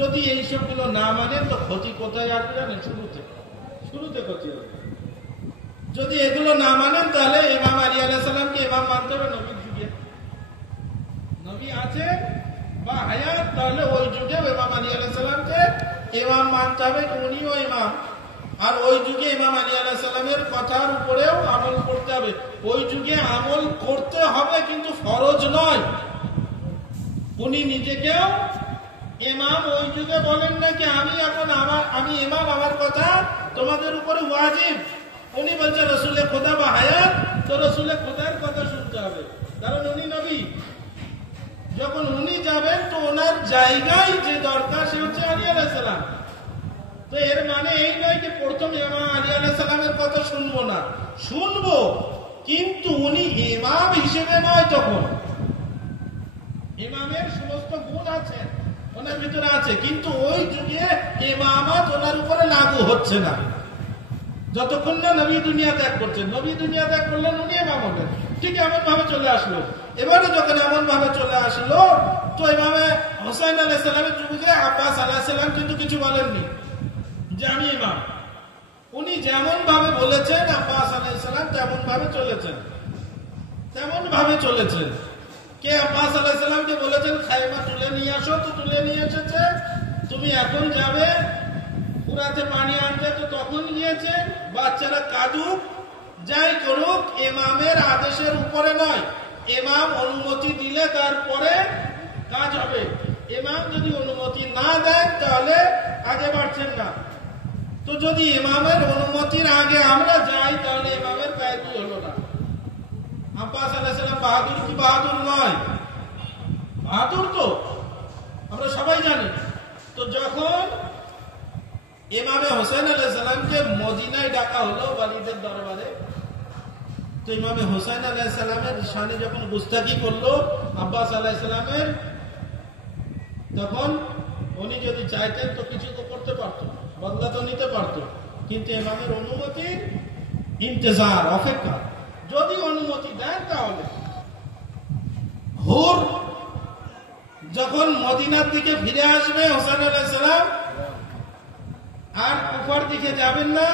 যদি এইসবগুলো না মানেন তো ক্ষতি কোথায় আসবে জানেন? শুরুতে ক্ষতি হবে। যদি এগুলো না মানেন তাহলে ইমাম আলী আলাইহিস সালামকে ইমাম মানতে হবে নবীর যুগে। নবী আছে বা হায়াত, তাহলে ওই যুগে ইমাম আলী আলাইহিস সালামকে ইমাম মানতে হবে, উনিও ইমাম। আর ওই যুগে ইমাম আলী আলাইহিস সালামের কথার উপরেও আমল করতে হবে। ওই যুগে আমল করতে হবে কিন্তু ফরজ নয়। উনি নিজেকেও ইমাম ওই যুগে বলেন না কি আমি ইমাম, আমার কথা তোমাদের উপরে ওয়াজিব। উনি বলছে রাসূলে খোদা বা হায়াত, তো রাসূলে খোদার কথা শুনতে হবে, কারণ উনি নবী। যখন উনি যাবেন তো ওনার জায়গায় যে দরকার সে হচ্ছে আলী আলাইহিস সালাম। তো এর মানে এই নয় যে প্রথম ইমাম আলী আলাইহিস সালামের কথা শুনবো না, শুনবো, কিন্তু উনি ইমাম হিসেবে নয়। তখন ইমামের সমস্ত গুণ আছে ওনার ভিতরে আছে, কিন্তু ওই যুগে ইমামত ওনার উপরে লাগু হচ্ছে না যতক্ষণ না নবী দুনিয়া ত্যাগ করছেন। নবী দুনিয়া ত্যাগ করলেন, উনি ইমাম হলেন। ঠিক এমন ভাবে চলে আসলো। এবারে যখন এমন ভাবে চলে আসলো তো ইমামে হোসেন আলাইহিস সালামের যুগে আব্বাস আলাইহিস সালাম কিন্তু কিছু বলেননি যে আমি ইমাম। উনি যেমন ভাবে বলেছেন আব্বাস আলাইহিস সালাম তেমন ভাবে চলেছেন। কে আব্বাস আলাইহিস সালামকে বলেছেন খাইমা তুলে নিয়ে আসো, তো তুলে নিয়ে এসেছে। তুমি এখন যাবে পুরাতে পানি আনতে, তো তখন গিয়েছে। বাচ্চারা কাঁদুক যাই করুক, ইমামের আদেশের উপরে নয়। ইমাম অনুমতি দিলে তারপরে কাজ হবে। ইমাম যদি অনুমতি না দেন তাহলে আগে বাড়ছেন না। তো যদি ইমামের অনুমতির আগে আমরা যাই তাহলে ইমামের কায়দুই হলো না। আব্বাস আলাইহিস সালাম বাহাদুর কি বাহাদুর নয়? বাহাদুর তো আমরা সবাই জানি। তো যখন ইমামে হোসেন আলাইহিস সালামকে মদিনায় ডাকা হলো ওয়ালিদের দরবারে, তো ইমামে হোসেন আলাইহিস সালামের শানে যখন গুস্তাখি করলো আব্বাস আলাইহিস সালামের, তখন উনি যদি চাইতেন তো কিছু তো করতে পারতো, বদলা তো নিতে পারতো, কিন্তু ইমামের অনুমতি ইন্তজার, অপেক্ষা। যদি অনুমতি দেন তাহলে হুর যখন মদিনার দিকে ফিরে আসবে হোসেন আলাইহিস সালাম, আর কুফার দিকে যাবেন না,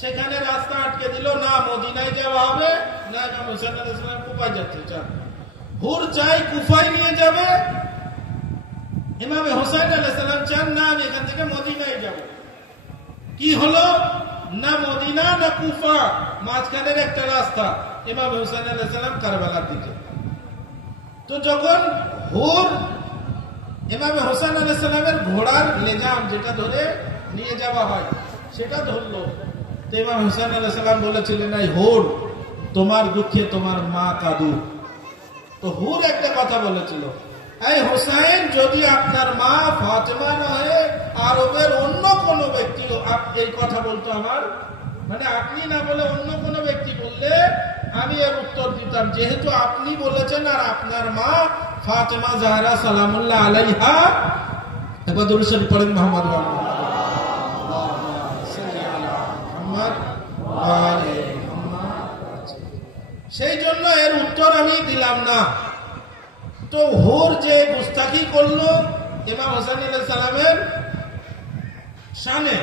সেখানে রাস্তা আটকে দিল, না মদিনায় যাওয়া হবে না ইমাম হোসেন আলাইহিস সালাম কুফায় যাচ্ছে চান। হুর চাই কুফায় নিয়ে যাবে, ইমামে হোসেন আলাইহিস সালাম চান না আমি এখান থেকে মদিনায় যাব। কি হলো? না মদিনা না কুফা, মাঝখানের একটা রাস্তা, ইমাম হোসেন আলাইহিস সালাম কারবালার দিকে। তো যখন হুর ইমাম হোসেন আলাইহিস সালামের ঘোড়ার লেজাম যেটা ধরে নিয়ে যাওয়া হয় সেটা ধরলো, তো ইমাম হোসেন আলাইহিস সালাম বলেছিলেন এই হুর তোমার দুঃখে তোমার মা কাঁদুক। তো হুর একটা কথা বলেছিল, এই হোসেন যদি আপনার মা ফাতেমা নয় আরবের অন্য কোন ব্যক্তি এই কথা বলতো, আমার মানে আপনি না বলে অন্য কোন ব্যক্তি বললে আমি এর উত্তর দিতাম, যেহেতু আপনি বলেছেন আর আপনার মা ফাতেমা জাহরা সালামুল্লাহ আলাইহা। একবার দুরূদ শরীফ পড়েন মুহাম্মদ সেই জন্য এর উত্তর আমি দিলাম না। তো হুর যে গুস্তাখি করলো ইমাম হোসেন আলাইহিস সালামের শানে,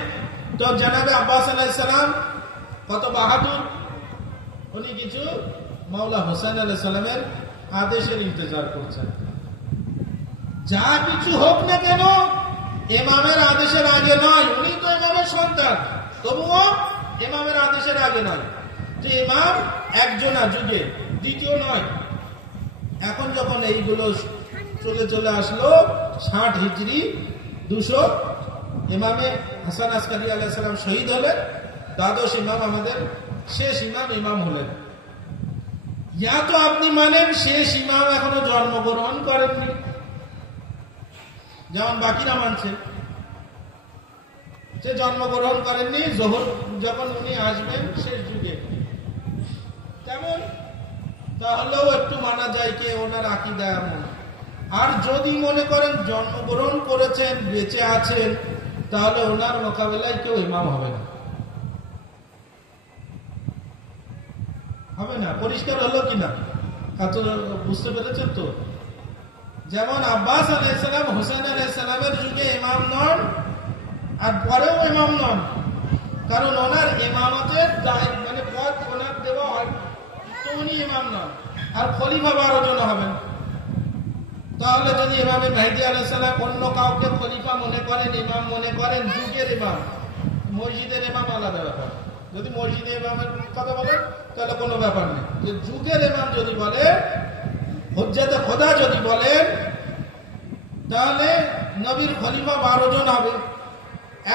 তো জানাবে আব্বাস আলাইহিস সালাম কত বাহাদুর, উনি কিছু মাওলা হোসেন আলাইহিস সালামের আদেশের ইন্তজার করছেন। যা কিছু হোক না কেন ইমামের আদেশের আগে নয়, উনি তো ইমামের সন্তান, তবুও ইমামের আদেশের আগে নয়। যে ইমাম একজনা যুগে, দ্বিতীয় নয়। এখন যখন এইগুলো চলে চলে আসলো 60 হিজরি 200 ইমামে হাসান আসকারি আলাইহিস সালাম শহীদ হলেন, দ্বাদশ ইমাম আমাদের শেষ ইমাম হলেন। ইয়া তো আপনি মানেন শেষ ইমাম এখনো জন্মগ্রহণ করেননি, যেমন বাকিরা মানছে সে জন্মগ্রহণ করেননি, জোহর যখন উনি আসবেন শেষ যুগে, তেমন তাহলেও একটু মানা যায় কে ওনার আকীদা এমন। আর যদি মনে করেন জন্মগ্রহণ করেছেন, বেঁচে আছেন, তাহলে ওনার মোকাবেলায় কেউ ইমাম হবে না, হবে না। পরিষ্কার হলো কিনা বুঝতে পেরেছেন তো? যেমন আব্বাস আলাইহিস সালাম হোসেন আলাইহিস সালামের যুগে ইমাম নন, আর পরেও ইমাম নন, কারণ ওনার ইমামতের মানে পদ ওনার দেওয়া হয়, তো উনি ইমাম নন। আর খলিফা 12 জন হবেন। তাহলে যদি ইমামে মেহেদী আলাইহিস সালাম অন্য কাউকে খলিফা মনে করেন, ইমাম মনে করেন, যুগের ইমাম, মসজিদের ইমাম আলাদা ব্যাপার। যদি মসজিদের ইমামের কথা বলেন তাহলে কোনো ব্যাপার নেই। যে যুগের ইমাম যদি বলে, হুজ্জাতে খোদা যদি বলেন, তাহলে নবীর খলিফা 12 জন হবে।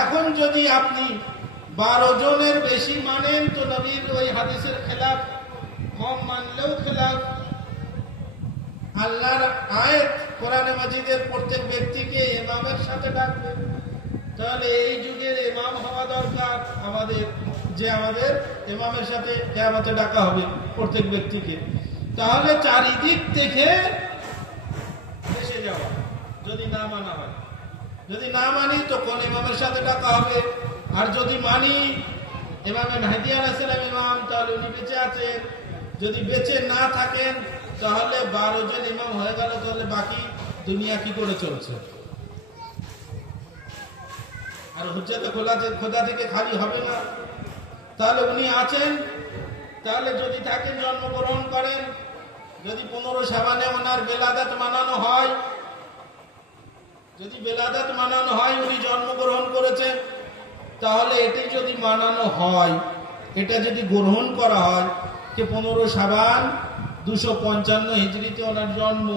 এখন যদি আপনি 12 জনের বেশি মানেন তো নবীর ওই হাদিসের খেলাফ, কম মানলেও খেলাফ। আল্লাহর আয়াত কোরআনে মাজিদের প্রত্যেক ব্যক্তিকে ইমামের সাথে ডাকবে, তাহলে এই যুগের ইমাম হওয়া দরকার আমাদের, যে আমাদের ইমামের সাথে কিয়ামতে ডাকা হবে প্রত্যেক ব্যক্তিকে। তাহলে চারিদিক থেকে এসে যাওয়া যদি না মানা হয়, যদি না মানি তো কোন ইমামের সাথে ডাকা হবে। আর যদি মানি ইমামে মেহেদী আলাইহিস সালাম ইমাম, তাহলে উনি বেঁচে আছেন। যদি বেঁচে না থাকেন তাহলে 12 জন ইমাম হয়ে গেল, তাহলে বাকি দুনিয়া কি করে চলছে? আর হুজ্জাতে খোদা থেকে খালি হবে না। তাহলে উনি আছেন, তাহলে যদি থাকেন জন্মগ্রহণ করেন, যদি 15 শাবানে ওনার বেলাদাত মানানো হয়, যদি বেলাদাত মানানো হয় উনি জন্মগ্রহণ করেছেন, তাহলে এটি যদি মানানো হয়, এটা যদি গ্রহণ করা হয় যে 15 শাবান 255 হিজরিতে ওনার জন্ম,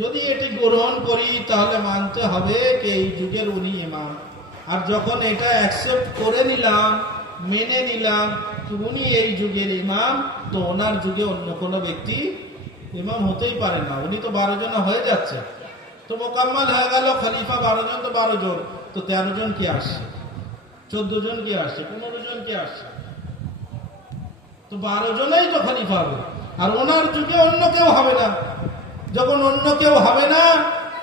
যদি এটি গ্রহণ করি তাহলে মানতে হবে যে এই যুগের উনি ইমাম। আর যখন এটা অ্যাকসেপ্ট করে নিলাম, মেনে নিলাম উনি এই যুগের ইমাম, তো ওনার যুগে অন্য কোনো ব্যক্তি ইমাম হতেই পারে না। উনি তো 12 জন হয়ে যাচ্ছে, তো মোকাম্মল হয়ে গেল। খলিফা 12 জন, তো 12 জন, তো 13 জন কি আসছে, 14 জন কি আসছে, 15 জন কি আসছে, তো 12 জনেই তো খলিফা হবে। আর ওনার যুগে অন্য কেউ হবে না। যখন অন্য কেউ হবে না,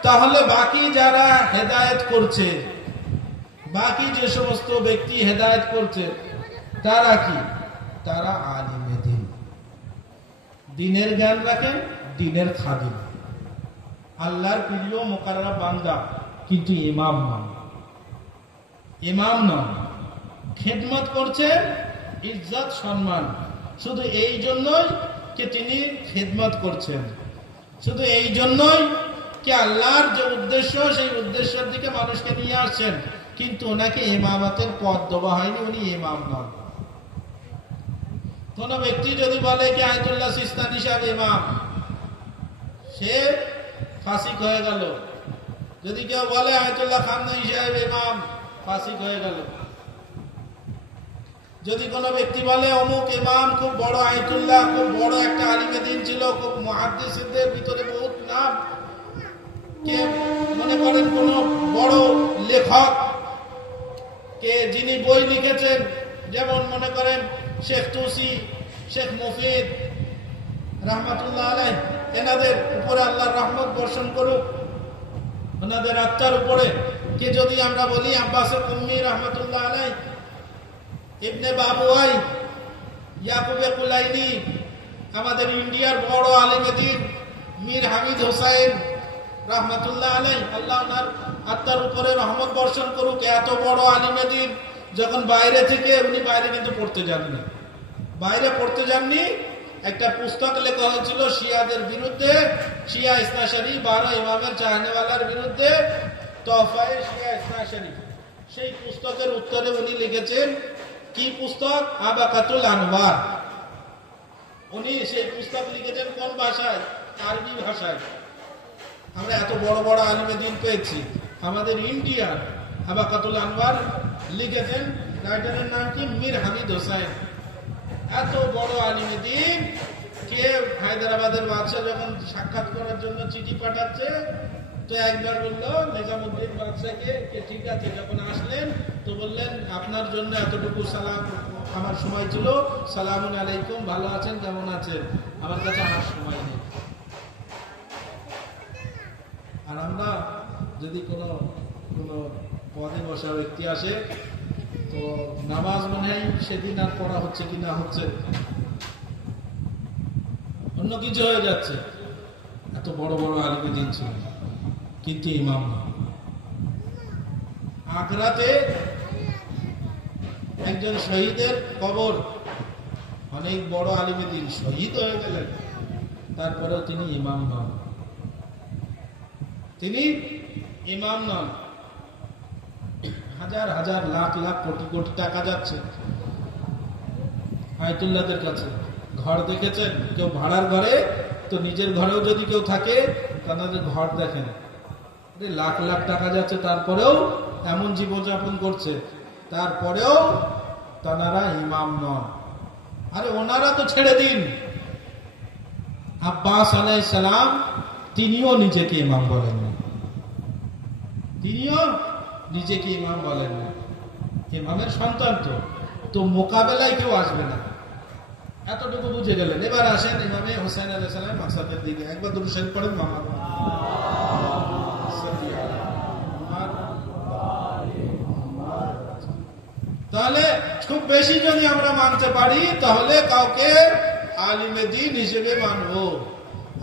তাহলে বাকি যারা হেদায়েত করছে, বাকি যে সমস্ত ব্যক্তি হেদায়েত করছে, তারা কি? তারা আলিমে দ্বীন, দ্বীনের জ্ঞান রাখেন, দ্বীনের খাদিম, আল্লাহর প্রিয় মুকাররব বান্দা, কিন্তু ইমাম নন, ইমাম নন। খেদমত করছেন, ইজ্জত সম্মান, শুধু এই জন্যই যে তিনি খেদমত করছেন, শুধু এই জন্যই যে আল্লাহর যে উদ্দেশ্য, সেই উদ্দেশ্যের দিকে মানুষকে নিয়ে আসছেন, কিন্তু ওনাকে ইমামতের পদ দেওয়া হয়নি, উনি ইমাম নন। কোন ব্যক্তি যদি বলে কি আয়াতুল্লাহ সিস্তানী সাহেব ইমাম, সে ফাসিক হয়ে গেল। যদি কেউ বলে আয়াতুল্লাহ খানদানী সাহেব ইমাম, ফাসিক হয়ে গেল। যদি কোন ব্যক্তি বলে অমুক ইমাম খুব বড় আয়াতুল্লাহ, খুব বড় একটা আলিমে দ্বীন ছিল, খুব মুহাদ্দিসদের ভিতরে বহুত নাম, কে মনে করেন কোন বড় লেখক কে যিনি বই লিখেছেন, যেমন মনে করেন শেখ তুসি, শেখ মুফিদ, রাহমাতুল্লাহ আলাইহি, এনাদের উপরে আল্লাহর রহমত বর্ষণ করুক, ওনাদের আত্মার উপরে। কে যদি আমরা বলি আব্বাস উম্মি রাহমাতুল্লাহ আলাইহি, ইবনে বাবুয়াই, ইয়াকুবে কুলাইনি, আমাদের ইন্ডিয়ার বড় আলেমে দ্বীন মীর হামিদ হোসাইন রাহমাতুল্লাহ আলাইহি, আল্লাহ ওনার আত্মার উপরে রহমত বর্ষণ করুক। এত বড় আলেমে দ্বীন যখন বাইরে থেকে, উনি বাইরে কিন্তু পড়তে যাননি, বাইরে পড়তে যাননি, একটা পুস্তক লেখা হয়েছিল শিয়াদের বিরুদ্ধে, শিয়া ইসনাশারি 12 ইমামের চাহনেওয়ালার বিরুদ্ধে, তোহফায়ে শিয়া ইসনাশারি। সেই পুস্তকের উত্তরে উনি লিখেছেন, কি পুস্তক? আবাকাতুল আনওয়ার। উনি সেই পুস্তক লিখেছেন কোন ভাষায়? আরবি ভাষায়। আমরা এত বড় বড় আলিমে দ্বীন পেয়েছি, আমাদের ইন্ডিয়ার আবাকাতুল আনওয়ার লিখেছেন, রাইটারের নাম কি? মীর হামিদ হোসাইন। এত বড় আলিমে দ্বীন কে হায়দ্রাবাদের বাদশাহ যখন সাক্ষাৎ করার জন্য চিঠি পাঠাচ্ছে, তো একবার বললো নিজামুদ্দিন বাদশাহকে, ঠিক আছে, যখন আসলেন তো বললেন আপনার জন্য এতটুকু সালাম, আমার সময় ছিল, সালামুন আলাইকুম, ভালো আছেন, কেমন আছেন, আমার কাছে আমার সময় নেই। আর আমরা যদি কোনো পদে বসা ব্যক্তি আসে, তো নামাজ মনে হয় সেদিন আর পড়া হচ্ছে কি না হচ্ছে, অন্য কিছু হয়ে যাচ্ছে। এত বড় বড় আলিমে দ্বীন ছিল, কিন্তু ইমাম না। আগ্রাতে একজন শহীদের কবর, অনেক বড় আলিমে দ্বীন শহীদ হয়ে গেলেন, তারপরেও তিনি ইমাম নন, তিনি ইমাম নন। হাজার হাজার লাখ লাখ কোটি কোটি টাকা যাচ্ছে আয়াতুল্লাহদের কাছে। ঘর দেখেছেন কেউ ভাড়ার ঘরে? তো নিজের ঘরেও যদি কেউ থাকে, তাদের ঘর দেখেন, লাখ লাখ টাকা যাচ্ছে, তারপরেও এমন জীবনযাপন করছে, তারপরেও তারা ইমাম নন। আরে ওনারা তো ছেড়ে দিন, আব্বাস আলাইহিস সালাম তিনিও নিজেকে ইমাম বলেন না, তিনিও নিজেকে ইমাম বলেন না। ইমামের সন্তান তো মোকাবেলায় কেউ আসবে না, এতটুকু বুঝে গেলেন। এবার আসেন ইমামে হোসেন আলাইহিস সালাম মাকসাদের দিকে। একবার দুরূদ শরীফ পড়েন। তাহলে খুব বেশি যদি আমরা মানতে পারি, তাহলে কাউকে আলিমে দ্বীন হিসেবে মানব।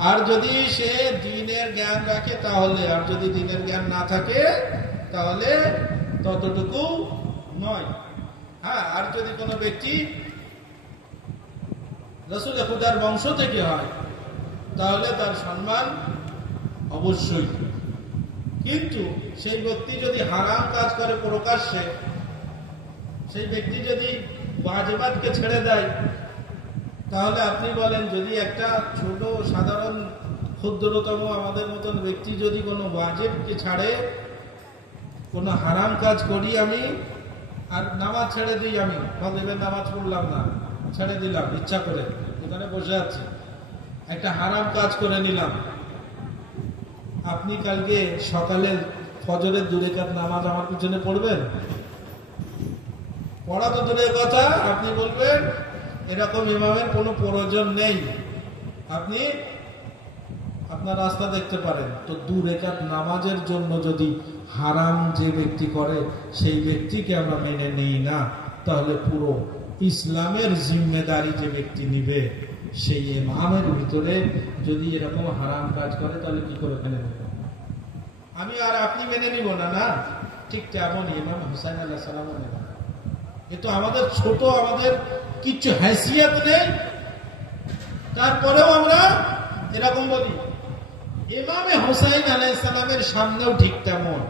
আর যদি সে দ্বীনের জ্ঞান রাখে তাহলে, আর যদি দ্বীনের জ্ঞান না থাকে তাহলে ততটুকু নয়। হ্যাঁ, আর যদি কোনো ব্যক্তি রাসূল খুদার বংশ থেকে হয়, তাহলে তার সম্মান অবশ্যই। কিন্তু সেই ব্যক্তি যদি হারাম কাজ করে প্রকাশ্যে, সেই ব্যক্তি যদি ওয়াজিবাতকে ছেড়ে দেয়, তাহলে আপনি বলেন, যদি একটা ছোট সাধারণ ক্ষুদ্রতম আমাদের মতন ব্যক্তি যদি কোনো ওয়াজিবকে ছাড়ে, কোনো হারাম কাজ করি আমি, আর নামাজ ছেড়ে দিই, আমি ফজরের নামাজ পড়লাম না, ছেড়ে দিলাম ইচ্ছা করে, এখানে বসে আছি, একটা হারাম কাজ করে নিলাম, আপনি কালকে সকালে ফজরের 2 রাকাত নামাজ আমার পিছনে পড়বেন? পড়া তো দূরের কথা, আপনি বলবেন এরকম ইমামের কোনো প্রয়োজন নেই, আপনি আপনার রাস্তা দেখতে পারেন। তো 2 রাকাত নামাজের জন্য যদি হারাম যে ব্যক্তি করে, সেই ব্যক্তিকে আমরা মেনে নেই না, তাহলে পুরো ইসলামের জিম্মেদারি যে ব্যক্তি নিবে, সেই ইমামের ভিতরে যদি এরকম হারাম কাজ করে, তাহলে কি করে মেনে নেব? আমি আর আপনি মেনে নিব না, না? ঠিক তেমন ইমাম হুসাইন আলাইহিস সালাম নেব। এ তো আমাদের ছোট, আমাদের কিছু হাইসিয়ত নেই, তারপরেও আমরা এরকম বলি। ইমামে হুসাইন আলাইহিস সালামের সামনেও ঠিক তেমন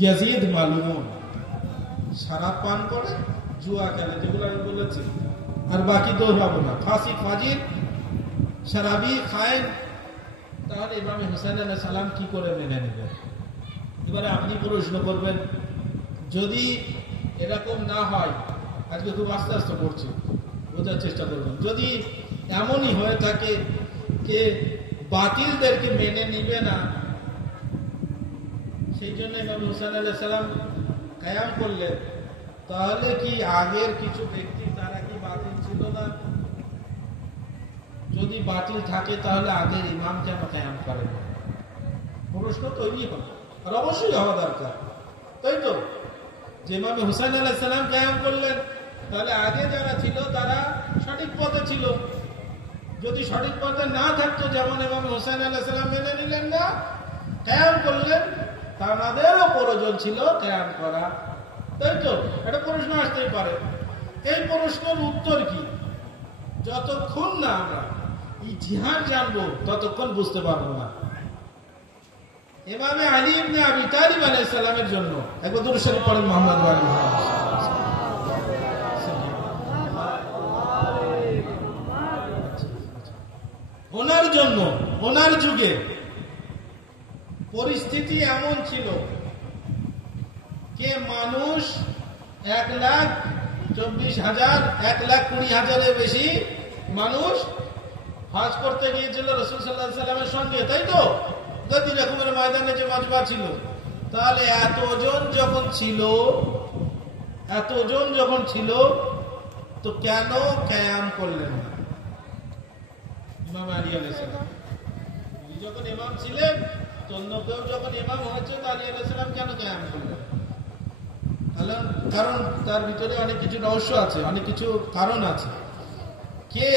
ইয়াজিদ মালুমুন শরাব পান করে, জুয়া খেলে, যেগুলো আমি বলেছি, আর বাকি তো পাবো না, ফাঁসি ফাজির শরাবি খায়। তাহলে ইমামে হুসাইন আলাইহিস সালাম কি করে মেনে নেবেন? এবারে আপনি প্রশ্ন করবেন, যদি এরকম না হয়, আজকে খুব আস্তে আস্তে পড়ছি, বোঝার চেষ্টা করবেন, যদি এমনই হয়ে থাকে যে বাতিলদেরকে মেনে নিবে না, সেই জন্য ইমাম হুসাইন আলাইহিস সালাম কায়াম করলেন, তাহলে কি আগের কিছু ব্যক্তি তারা কি বাতিল ছিল না? যদি বাতিল থাকে তাহলে আগের ইমাম কেন কায়াম করেন? প্রশ্ন তৈরি হবে, আর অবশ্যই হওয়া দরকার, তাই তো? যে ইমামে হুসাইন আলাইহিস সালাম কায়াম করলেন, তাহলে আগে যারা ছিল তারা সঠিক পথে ছিল। যদি সঠিক পথে না থাকতো, যেমন ইমামে হুসাইন আলাইহিস সালাম মেনে নিলেন না, কায়াম করলেন, তাদেরও প্রয়োজন ছিল কায়াম করা, তাই তো? একটা প্রশ্ন আসতেই পারে। এই প্রশ্নের উত্তর কি? যতক্ষণ না আমরা ইতিহাস জানবো ততক্ষণ বুঝতে পারবো না। ইমামে আলী ইবনে আবি তালিব আলাইহিস সালামের জন্য একবার দুরূদ শরীফ পড়েন মুহাম্মদ ওয়া আলি মুহাম্মদ। ওনার জন্য ওনার যুগে পরিস্থিতি এমন ছিল যে মানুষ 1,24,000 1,20,000-এর বেশি মানুষ হজ করতে গিয়েছিল রাসূল সাল্লাল্লাহু আলাইহি সাল্লামের সঙ্গে, তাই তো? গদি রকমের ময়দানে যে মাজমা ছিল, তাহলে এতজন যখন ছিল তো কেন কায়াম করলেন না ইমাম আলী আলাইহিস সালাম? উনি যখন ইমাম ছিলেন, তো অন্য কেউ যখন ইমাম হয়েছে, তো আলী আলাইহিস সালাম কেন কায়াম করলেন? কারণ তার ভিতরে অনেক কিছু রহস্য আছে, অনেক কিছু কারণ আছে। কে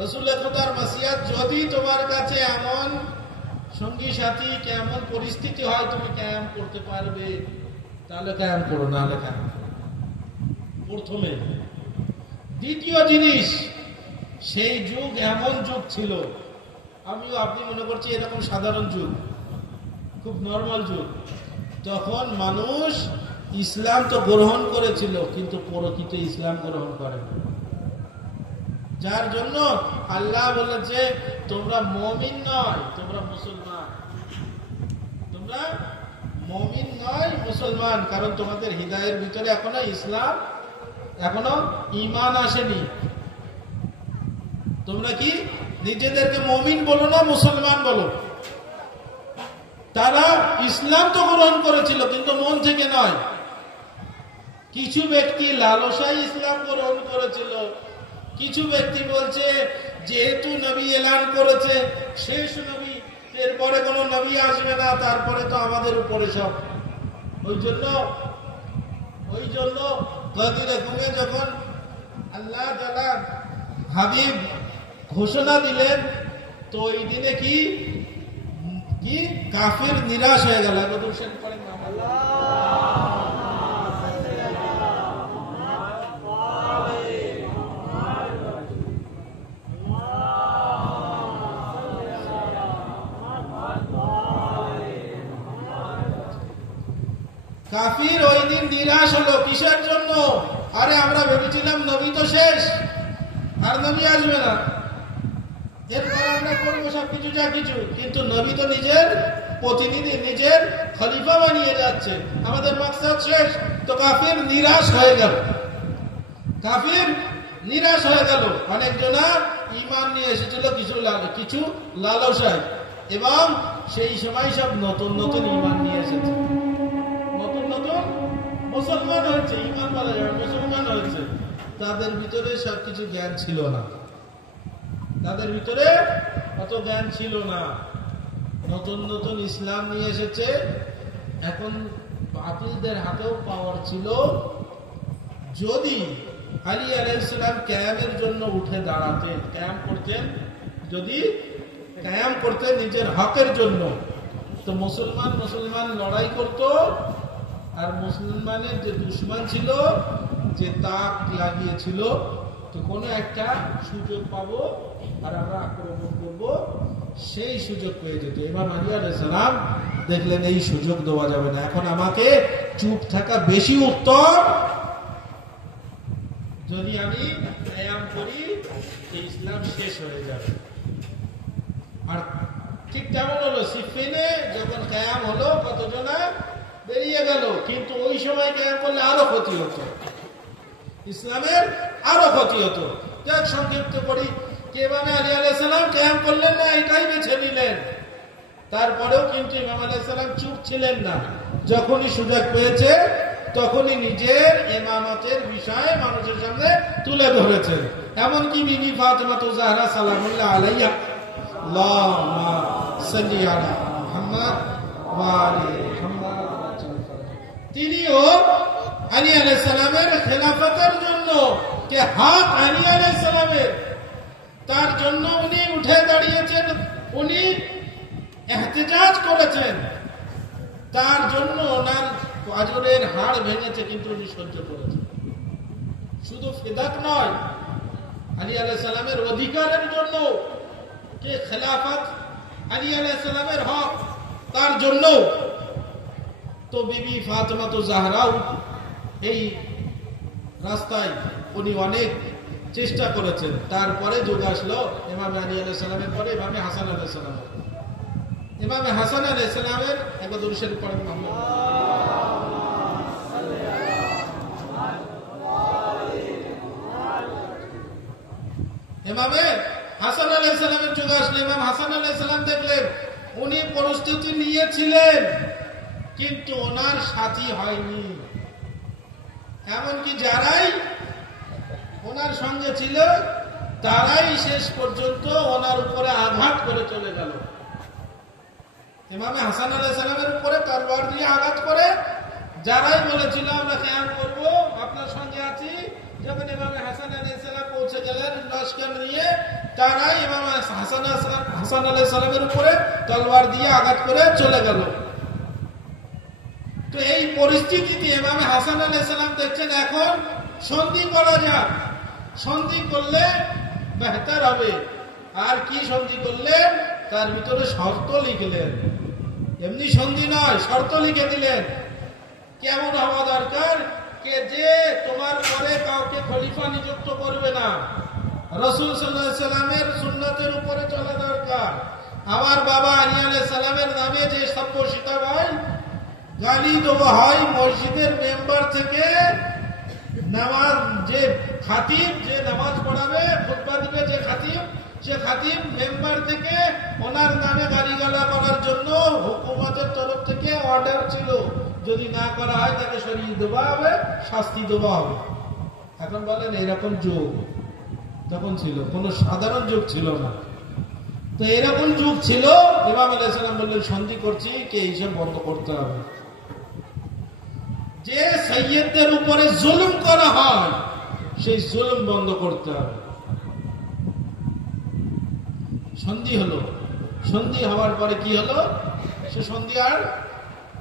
রাসূল খোদার মাসিয়াত, যদি তোমার কাছে এমন সঙ্গী সাথী, কেমন পরিস্থিতি হয় তুমি কায়াম করতে পারবে, তাহলে কায়াম করো, না হলে কায়াম করো। প্রথমে। দ্বিতীয় জিনিস, সেই যুগ এমন যুগ ছিল, আপনি মনে করছি এরকম সাধারণ যুগ, খুব নরমাল যুগ। তখন মানুষ ইসলাম তো গ্রহণ করেছিল, কিন্তু প্রকৃত ইসলাম গ্রহণ করে, যার জন্য আল্লাহ বলেছে তোমরা মুমিন নয়, তোমরা মুসলমান। তোমরা মুমিন নয়, মুসলমান, কারণ তোমাদের হৃদয়ের ভিতরে এখনো ইসলাম, এখনো ঈমান আসেনি। তোমরা কি নিজেদেরকে মুমিন বলো না, মুসলমান বলো? তারা ইসলাম তো গ্রহণ করেছিল, কিন্তু মন থেকে নয়। কিছু ব্যক্তি লালসায় ইসলাম গ্রহণ করেছিল, কিছু ব্যক্তি বলছে যেহেতু নবী এলান করেছে শেষ নবী, এরপরে কোন নবী আসবে না, তারপরে তো আমাদের উপরে সব। ওই জন্য গদি রকমে যখন আল্লাহ তাআলা হাবিব ঘোষণা দিলেন, তো ওই দিনে কি কাফির নিরাশ হয়ে গেল। কাফির ওই দিন নিরাশ হলো। কিসের জন্য? আরে আমরা ভেবেছিলাম নবী তো শেষ, আর নবী আসবে না, এরপর আমরা করবো সবকিছু যা কিছু, কিন্তু নবী তো নিজের প্রতিনিধি, নিজের খলিফা বানিয়ে যাচ্ছে, আমাদের মাকসাদ শেষ। তো কাফির নিরাশ হয়ে গেল, অনেকজনা ঈমান নিয়ে এসেছিল কিছু লালসায়, এবং সেই সময় সব নতুন নতুন ঈমান নিয়ে এসেছে, নতুন নতুন মুসলমান হয়েছে, ঈমান বলা যাবে, মুসলমান হয়েছে। তাদের ভিতরে সবকিছু জ্ঞান ছিল না, তাদের ভিতরে অত জ্ঞান ছিল না। নতুন নতুন ইসলাম নিয়ে এসেছে, এখন বাতিলদের হাতেও পাওয়ার ছিল। যদি আলী আলাইহিস সালাম কায়ামের জন্য উঠে দাঁড়াতেন, কায়াম করতেন নিজের হকের জন্য, তো মুসলমান লড়াই করত, আর মুসলমানের যে দুশমন ছিল, যে তাক লাগিয়েছিল, তো কোনো একটা সুযোগ পাবো আর আমরা আক্রমণ করব, সেই সুযোগ পেয়ে যেত। ইমাম আলী আলাইহিস সালাম দেখলেন এই সুযোগ দেওয়া যাবে না, এখন আমাকে চুপ থাকা বেশি উত্তম। যদি আমি কায়াম করি, ইসলাম শেষ হয়ে যাবে। আর ঠিক কেমন হলো, সিফিনে যখন কায়াম হলো, কতজনা বেরিয়ে গেল, কিন্তু ওই সময় কায়াম করলে আরো ক্ষতি হতো, ইসলামের আরো ক্ষতি হতো। যাক, সংক্ষিপ্ত করি, কিভাবে আলী আলাইহিস সালাম কায়াম করলেন না, এটাই বেছে নিলেন। তারপরেও কিন্তু ইমাম আলাইহিস সালাম চুপ ছিলেন না, যখনই সুযোগ পেয়েছে তখনই নিজের ইমামতের বিষয় মানুষের সামনে তুলে ধরেছেন। এমনকি বিবি ফাতেমা তো জাহরা সালামুল্লাহ আলাইহা আল্লাহুম্মা সাল্লি আলা মুহাম্মদ ওয়া আলি মুহাম্মদ, তিনিও আলী আলাইহিস সালামের খেলাফতের জন্য কে হক আলী আলাইহিস সালামের, তার জন্য উনি উঠে দাঁড়িয়েছেন, উনি ইহতিজাজ করেছেন, তার জন্য ওনার আজরের হাড় ভেঙেছে, কিন্তু উনি সহ্য করেছেন। শুধু ফিদাক নয়, আলী আলাইহিস সালামের অধিকারের জন্য কে খেলাফত আলী আলাইহিস সালামের হক, তার জন্য তো বিবি ফাতেমা তো জাহরাও এই রাস্তায় উনি অনেক চেষ্টা করেছেন। তারপরে যুগ আসলো ইমাম আলী আলাইহিস সালামের পরে ইমামে হাসান আলাইহিস সালাম। ইমামে হাসান আলাইহিস সালামের একবার দুরূদ শরীফ পড়েন। ইমামে হাসান আলাইহিস সালামের যুগ আসলো, ইমাম হাসান আলাইহিস সালাম দেখলেন উনি পরিস্থিতি নিয়েছিলেন, কিন্তু ওনার সাথী হয়নি। এমনকি যারাই ওনার সঙ্গে ছিল তারাই শেষ পর্যন্ত ওনার উপরে আঘাত করে চলে গেল। ইমামে হাসান আলাইহিস সালামের উপরে তরবার দিয়ে আঘাত করে যারাই বলেছিল আমরা কিয়াম করব, আপনার সঙ্গে আছি, যখন ইমামে হাসান আলাইহিস সালাম পৌঁছে গেলেন লস্কর নিয়ে, তারাই ইমামে হাসান আলাইহিস সালামের উপরে তরবার দিয়ে আঘাত করে চলে গেল। তো এই পরিস্থিতিতে ইমামে হাসান আলাইহিস সালাম দেখছেন এখন সন্ধি করা যাক, সন্ধি করলে বেহতর হবে। আর কি সন্ধি করলেন? তার ভিতরে শর্ত লিখলেন, এমনি সন্ধি নয়, শর্ত লিখে দিলেন। কেমন হওয়া দরকার? কে যে তোমার পরে কাউকে খলিফা নিযুক্ত করবে না, রাসূল সাল্লাল্লাহু আলাইহি সাল্লামের সুন্নতের উপরে চলা দরকার। আমার বাবা আলী আলাইহিস সালামের নামে যে সব শিতাব হয়, গালি দেওয়া হয়, মসজিদের মেম্বার থেকে নামাজ যে খাতিব, যে নামাজ পড়াবে খুতবা দিবে যে খাতিব, সে খাতিব মেম্বার থেকে ওনার নামে গালিগালা করার জন্য হুকুমতের তরফ থেকে অর্ডার ছিল, যদি না করা হয় তাকে সরিয়ে দেওয়া হবে, শাস্তি দেওয়া হবে। এখন বলেন এরকম যুগ তখন ছিল, কোন সাধারণ যুগ ছিল না। তো এরকম যুগ ছিল, ইমাম আলাইহিস সালাম বললেন সন্ধি করছি, কে এইসব বন্ধ করতে হবে। যে সাইয়্যিদদের উপরে জুলুম করা হয় সেই জুলুম বন্ধ করতে হবে। সন্ধি হলো, সন্ধি হওয়ার পরে কি হলো? সে সন্ধি আর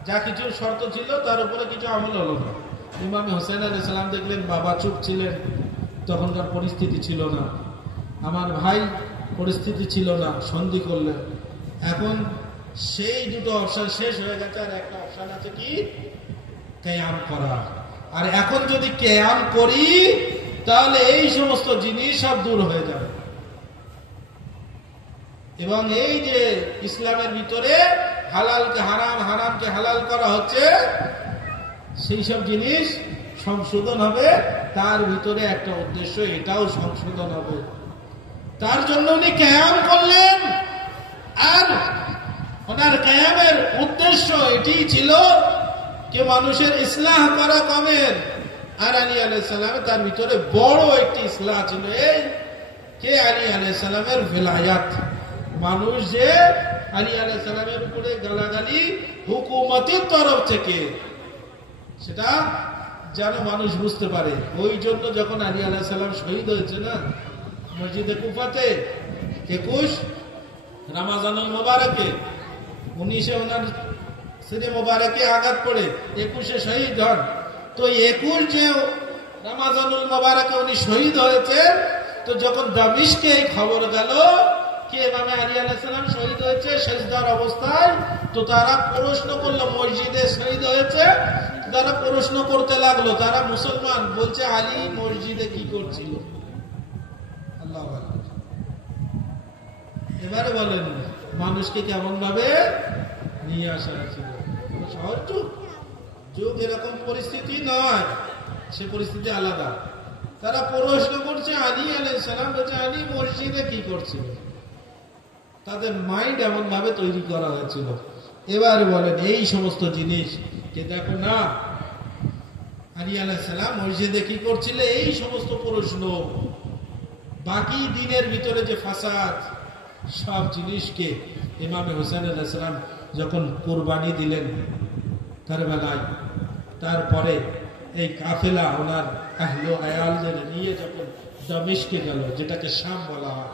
যা কিছু শর্ত ছিল তার উপরে কিছু আমল হলো না। ইমাম হোসেন আলাইহিস সালাম দেখলেন বাবা চুপ ছিলেন, তখনকার পরিস্থিতি ছিল না, আমার ভাই পরিস্থিতি ছিল না, সন্ধি করলেন। এখন সেই দুটো অপশন শেষ হয়ে গেছে, আর একটা অপশন আছে কি? কিয়াম করা। আর এখন যদি কিয়াম করি তাহলে এই সমস্ত জিনিস সব দূর হয়ে যাবে। এবং এই যে ইসলামের ভিতরে হালালকে হারাম, হারামকে হালাল করা হচ্ছে, সেই সব জিনিস সংশোধন হবে। তার ভিতরে একটা উদ্দেশ্য, এটাও সংশোধন হবে। তার জন্য উনি কিয়াম করলেন। আর ওনার কিয়ামের উদ্দেশ্য এটি ছিল যে মানুষের ইসলাহ করা কমের। আর আলী আলাইহিস সালাম তার ভিতরে বড় একটি ইসলাহ ছিল, এই যে আলী আলাইহিস সালামের ভিলায়াত। মানুষ যে আলী আলাইহিস সালামের উপরে গালাগালি হুকুমতের তরফ থেকে, সেটা যেন মানুষ বুঝতে পারে। ওই জন্য যখন আলী আলাইহিস সালাম শহীদ হয়েছে না মসজিদে কুফাতে 21 রমজানুল মুবারকে, 19-এ ওনার সিনে মুবারকে আঘাত পড়ে 21-এ শহীদ হন। তো 21 যে রমজানুল মুবারকে উনি শহীদ হয়েছেন, তো যখন দামিশকে এই খবর গেল কি ইমামে আলী আলাইহিস সালাম শহীদ হয়েছে সিজদার অবস্থায়, তো তারা প্রশ্ন করলো মসজিদে শহীদ হয়েছে, তারা প্রশ্ন করতে লাগলো, তারা মুসলমান, বলছে আলী মসজিদে কি করছিল? আল্লাহু আকবার। এবারে বলেন মানুষকে কেমন ভাবে নিয়ে আসা হয়েছিল? সহজ যুগ, যুগ এরকম পরিস্থিতি নয়, সে পরিস্থিতি আলাদা। তারা প্রশ্ন করছে আলী আলাইহিস সালাম, বলছে আলী মসজিদে কি করছিল? তাদের মাইন্ড এমন ভাবে তৈরি করা হয়েছিল। এবার বলেন এই সমস্ত জিনিস কে দেখো না, আলী আলাইহিস সালাম মসজিদে কি করছিল, এই সমস্ত প্রশ্ন বাকি দিনের ভিতরে যে ফাসাদ, সব জিনিসকে ইমামে হোসেন আলাইহিস সালাম যখন কুরবানি দিলেন কারবালায়, তারপরে এই কাফেলা ওনার আহলে আয়ালদের নিয়ে যখন দামেস্কে গেল, যেটাকে শাম বলা হয়,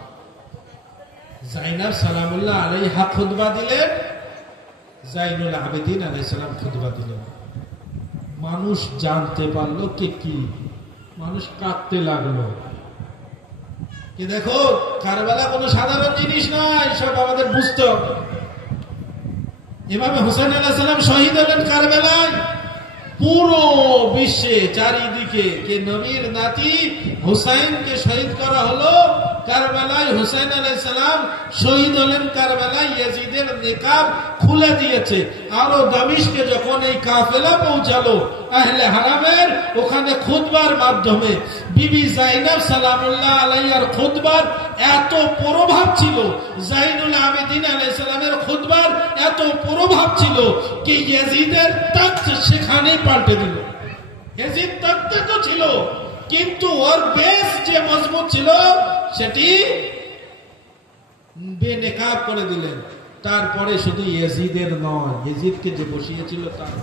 জাইনাব সালামুল্লাহ আলাইহা খুতবা দিলেন, জাইনুল আবেদিন আলাইহিস সালাম খুতবা দিলেন। মানুষ জানতে পারলো কে কি, মানুষ কাঁদতে লাগলো। কি দেখো, কারবালা কোনো সাধারণ জিনিস নয়, সব আমাদের বুঝতে হবে। ইমাম হোসেন আলাইহিস সালাম শহীদ হলেন কারবালায়। পুরো বিশ্বে চারিদিকে কে নবীর নাতি হুসাইনকে শহীদ করা হলো কারবালায়। হুসাইন আলাইহিস সালাম শহীদ হলেন কারবালায়, ইয়াজিদের নেকাব খুলে দিয়েছে। আরো দামেস্কে যখন এই কাফেলা পৌঁছালো আহলে হারামের, ওখানে খুতবার মাধ্যমে বিবি জাইনাব সালামুল্লাহ আলাইহার খুতবার এত প্রভাব ছিল, জাইনুল আবেদিন আলাইহিস সালামের খুতবার এত প্রভাব ছিল কি ইয়াজিদের তখ্ত সেখানেই পাল্টে দিল। ইয়াজিদ তখ্তে তো ছিল, কিন্তু ওর বেস যে মজবুত ছিল সেটি বেনেকাব করে দিলেন। তারপরে শুধু ইয়াজিদের নয়, ইয়াজিদকে যে বসিয়েছিল তার,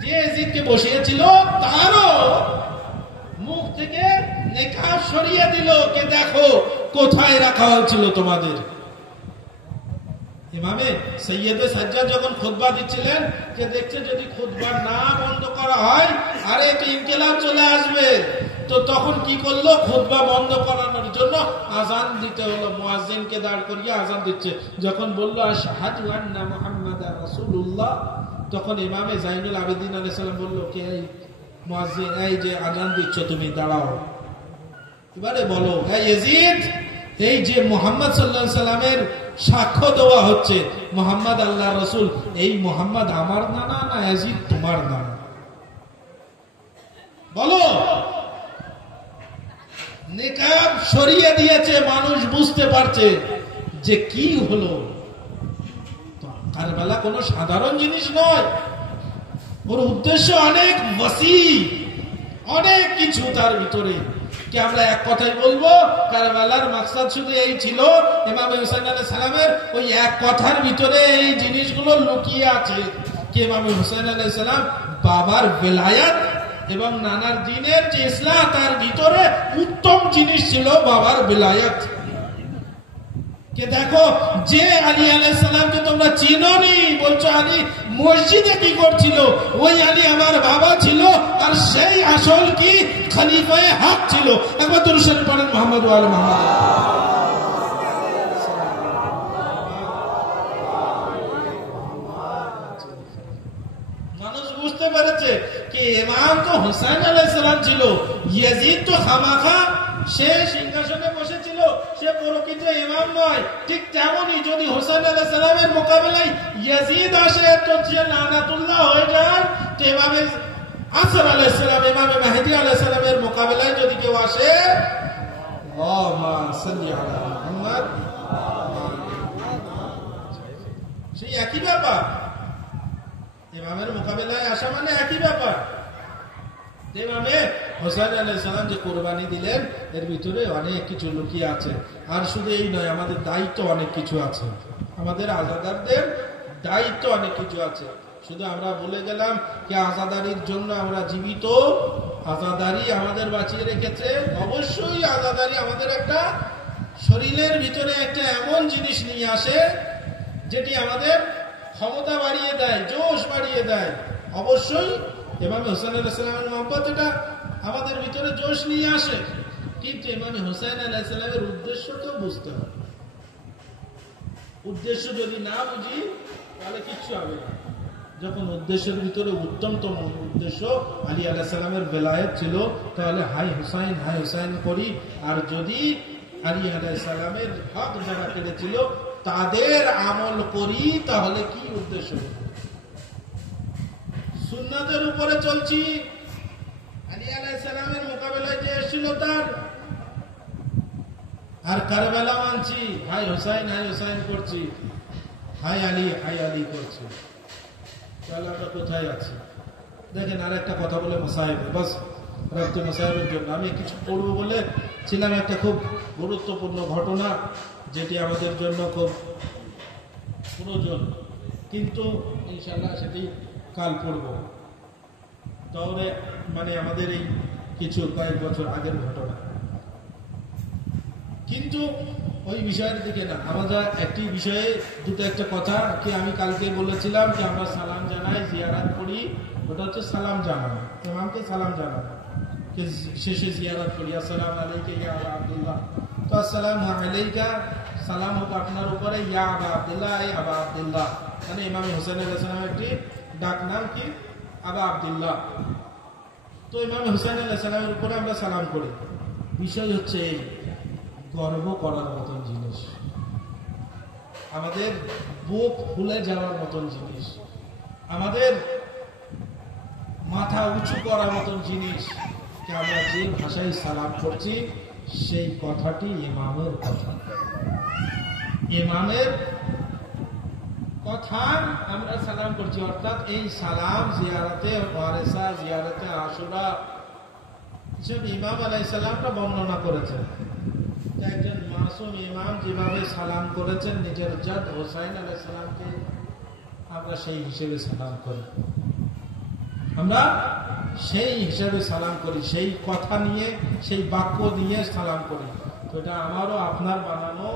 যে ইয়াজিদকে বসিয়েছিল তারও মুখ থেকে নেকাব সরিয়ে দিল। কে দেখো কোথায় রাখা হয়েছিল তোমাদের। ইমামে সৈয়দে সাজ্জাদ যখন খুতবা দিচ্ছিলেন, যে দেখছে যদি খুতবা না বন্ধ করা হয় আরে একটা ইনকিলাব চলে আসবে, তো তখন কি করলো, খুতবা বন্ধ করানোর জন্য আজান দিতে হলো। মুয়াজ্জিনকে দাঁড় করিয়ে আজান দিচ্ছে। যখন বললো আশহাদু আন্না মুহাম্মাদার রাসূলুল্লাহ, তখন ইমামে জাইনুল আবেদিন আলাইহিস সালাম বললো, কে এই মুয়াজ্জিন, এই যে আজান দিচ্ছ তুমি, দাঁড়াও, এবারে বলো এই ইয়াজিদ, এই যে মুহাম্মদ সাল্লাল্লাহু আলাইহি সাল্লামের সাক্ষ্য দেওয়া হচ্ছে মুহাম্মদ আল্লাহ রসুল, এই মুহাম্মদ আমার নানা না ইয়াজিদ তোমার নানা, বলো। নেকাব সরিয়ে দিয়েছে, মানুষ বুঝতে পারছে যে কি হলো। কারবালা কোনো সাধারণ জিনিস নয়, ওর উদ্দেশ্য অনেক ওয়াসি, অনেক কিছু তার ভিতরে। কি আমরা এক কথাই বলবো কারবালার মাকসাদ শুধু এই ছিল, ইমাম হুসাইন আলাইহিস সালামের ওই এক কথার ভিতরে এই জিনিসগুলো লুকিয়ে আছে। কি ইমাম হুসাইন আলাইহিস সালাম বাবার বেলায়াত এবং নানার দিনের যে ইসলাম, তার ভিতরে উত্তম জিনিস ছিল বাবার বেলায়াত। কে দেখো, যে আলী আলাইহিস সালামকে তোমরা চিনোনি, বলছো আলী মসজিদে কি করছিল, ওই আলী আমার বাবা ছিল, আর সেই আসল কি খলিফায়ে হক ছিল। একবার দুরূদ শরীফ পড়েন মুহাম্মদ ওয়া আলি মুহাম্মদ। মানুষ বুঝতে পেরেছে কি ইমাম তো হুসাইন আলাইহিস সালাম ছিল, ইয়াজিদ তো খামাখা সে সিংহাসনে বসেছিল, সে প্রকৃত ইমাম নয়। ঠিক তেমনই যদি হুসাইন আলাইহিস সালামের মোকাবেলায় ইয়াজিদ আসে তো সে লানাতুল্লাহ হয়ে যায়। তো ইমামে আসর আলাইহিস সালাম, ইমামে মাহদী আলাইহিস সালামের মোকাবেলায় যদি কেউ আসে, আল্লাহুম্মা সাল্লি আলা মুহাম্মদ, সেই একই ব্যাপার। ইমামের মোকাবেলায় আসা মানে একই ব্যাপার। ইমামে হোসেন আলাইহিস সালাম যে কুরবানি দিলেন, এর ভিতরে অনেক কিছু লুকিয়ে আছে। আর শুধু এই নয়, আমাদের দায়িত্ব অনেক কিছু আছে, আমাদের আজাদারদের দায়িত্ব অনেক কিছু আছে। শুধু আমরা বলে গেলাম কি আজাদারির জন্য আমরা জীবিত, আজাদারি আমাদের বাঁচিয়ে রেখেছে। অবশ্যই আজাদারি আমাদের একটা শরীরের ভিতরে একটা এমন জিনিস নিয়ে আসে যেটি আমাদের ক্ষমতা বাড়িয়ে দেয়, জোশ বাড়িয়ে দেয়। অবশ্যই ইমাম হোসেন আলাইহিস সালামের মহব্বত এটা আমাদের ভিতরে জোশ নিয়ে আসে, কিন্তু ইমাম হোসেন আলাইহিস সালামের উদ্দেশ্যটাও বুঝতে হবে। উদ্দেশ্য যদি না বুঝি তাহলে কিচ্ছু হবে না। যখন উদ্দেশ্যের ভিতরে উত্তমতম উদ্দেশ্য আলী আলাইহিস সালামের বেলায়েত ছিল, তাহলে হাই হুসাইন করি। আর যদি আলী আলাইহিস সালামের হক যারা কেড়েছিল তাদের আমল করি, তাহলে কি উদ্দেশ্য? সুন্নাতের উপরে চলছি, আলী আলাইহিস সালামের মোকাবেলায় যে এসেছিল তার, আর কারবালা মানছি, হাই হুসাইন করছি, হাই আলী করছি, তাহলে আমরা কোথায় আছি? দেখেন আর একটা কথা বলে মাসায়েব, বাস রব্তে মাসাইবের জন্য আমি কিছু পড়বো বলে ছিলাম, একটা খুব গুরুত্বপূর্ণ ঘটনা যেটি আমাদের জন্য খুব প্রয়োজন, কিন্তু ইনশাল্লাহ সেটি কাল পড়ব। তাহলে মানে আমাদের এই কিছু কয়েক বছর আগের ঘটনা, কিন্তু ওই বিষয়ের দিকে না, আমরা একটি বিষয়ে দুটো একটা কথা কি আমি কালকে বলেছিলাম যে আমরা সালাম জানাই, জিয়ারাত করি, ওটা হচ্ছে সালাম জানানো, ইমামকে সালাম জানানো, শেষে জিয়ারাত করি আসসালামু আলাইকা ইয়া আবা আব্দুল্লাহ, তো আসসালামু আলাইকা সালাম হোক আপনার উপরে, ইয়া আবা আব্দুল্লাহ, এই আবা আব্দুল্লাহ, মানে ইমাম হোসেন আলাইহিস সালামের একটি ডাক নাম কি আবা আব্দুল্লাহ। তো ইমাম হোসেন আলাইহিস সালামের উপরে আমরা সালাম করি। বিষয় হচ্ছে এই গর্ব করার মতন জিনিস, আমাদের বুক ফুলে যাওয়ার মতন জিনিস, আমাদের মাথা উঁচু করার মতন জিনিস, আমরা যে ভাষায় সালাম করছি সেই কথাটি ইমামের কথা, ইমামের কথা আমরা সালাম করছি। অর্থাৎ এই সালাম জিয়ারতে ওয়ারেসা, জিয়ারতে আশুরা, এসব ইমাম আলাইহিস সালামটা বর্ণনা করেছেন। একজন মাসুম ইমাম যেভাবে সালাম করেছেন নিজের জাদ হোসাইন আলাইহিস সালামকে, আমরা সেই হিসেবে সালাম করি, আমরা সেই হিসাবে সালাম করি, সেই কথা নিয়ে, সেই বাক্য নিয়ে সালাম করি। তো এটা আমারও আপনার বানানো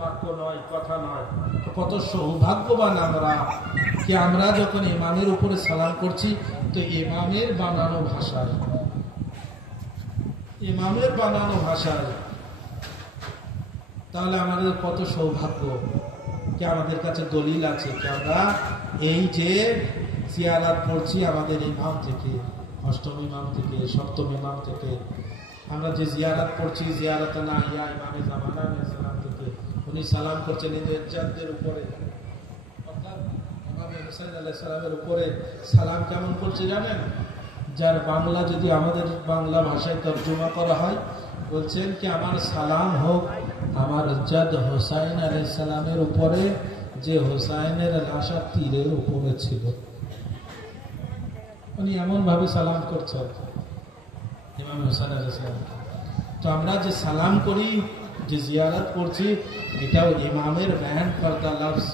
বাক্য নয়, কথা নয়। তো কত সৌভাগ্যবান আমরা কি আমরা যখন ইমামের উপরে সালাম করছি তো ইমামের বানানো ভাষায়, ইমামের বানানো ভাষায়, তাহলে আমাদের কত সৌভাগ্য কি আমাদের কাছে দলিল আছে কি আমরা এই যে জিয়ারাত করছি আমাদের ইমাম থেকে, অষ্টম ইমাম থেকে, সপ্তম ইমাম থেকে, আমরা যে জিয়ারাত করছি জিয়ারাত না ইয়া ইমামে জামানা আলাইহিস সালাম থেকে, উনি সালাম করছেন ইজ্জাতের উপরে, অর্থাৎ ইমামে হোসেন আলাইহিস সালামের উপরে সালাম কেমন করছে জানেন? যার বাংলা যদি আমাদের বাংলা ভাষায় তর্জমা করা হয়, বলছেন কি আমার সালাম হোক আমার জাদ হোসাইন আলাইহিস সালামের উপরে, যে হোসাইনের লাশা তীরের উপরে ছিল। উনি এমন ভাবে সালাম করছেন ইমাম হোসেন আলাইহিস সালাম। তো আমরা যে সালাম করি, যে জিয়ারত করছি, এটাও ইমামের বয়ান পর্দা লফজ।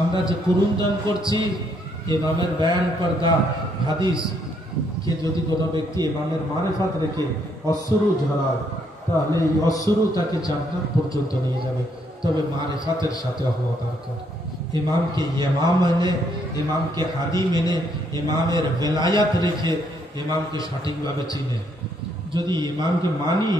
আমরা যে কুরুনদান করছি ইমামের বয়ান পর্দা হাদিস, কে যদি কোনো ব্যক্তি ইমামের মারিফাত রেখে অশ্রু ঝরায় তাহলে এই অশ্রু তাকে জান্নাত পর্যন্ত নিয়ে যাবে, তবে মারিফাতের সাথে হওয়া দরকার। ইমামকে ইমাম মেনে, ইমামকে হাদি মেনে, ইমামের বেলায়াত রেখে ইমামকে সঠিকভাবে চিনে। যদি ইমামকে মানি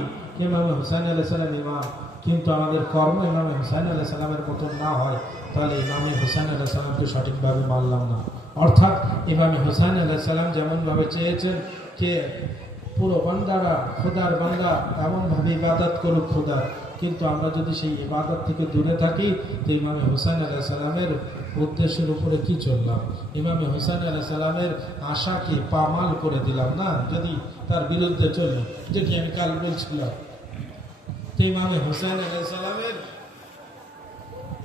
ইমাম হোসেন আলাইহিস সালাম ইমাম, কিন্তু আমাদের কর্ম ইমাম হোসেন আলাইহিস সালামের মতো না হয়, তাহলে ইমামে হোসেন আলাইহিস সালামকে সঠিকভাবে মানলাম না। অর্থাৎ ইমাম হোসেন আলাইহিস সালাম যেমনভাবে চেয়েছেন যে পুরো বান্দারা খোদার বান্দা এমনভাবে ইবাদত করুক খোদার, কিন্তু আমরা যদি সেই ইবাদত থেকে দূরে থাকি তো ইমামে হোসেন আলাইহিস সালামের উদ্দেশ্যের উপরে কি চললাম? ইমামে হোসেন আলাইহিস সালামের আশাকে পামাল করে দিলাম না, যদি তার বিরুদ্ধে চলি, যেটি আমি কাল বলছিলাম। তো ইমামে হোসেন আলাইহিস সালামের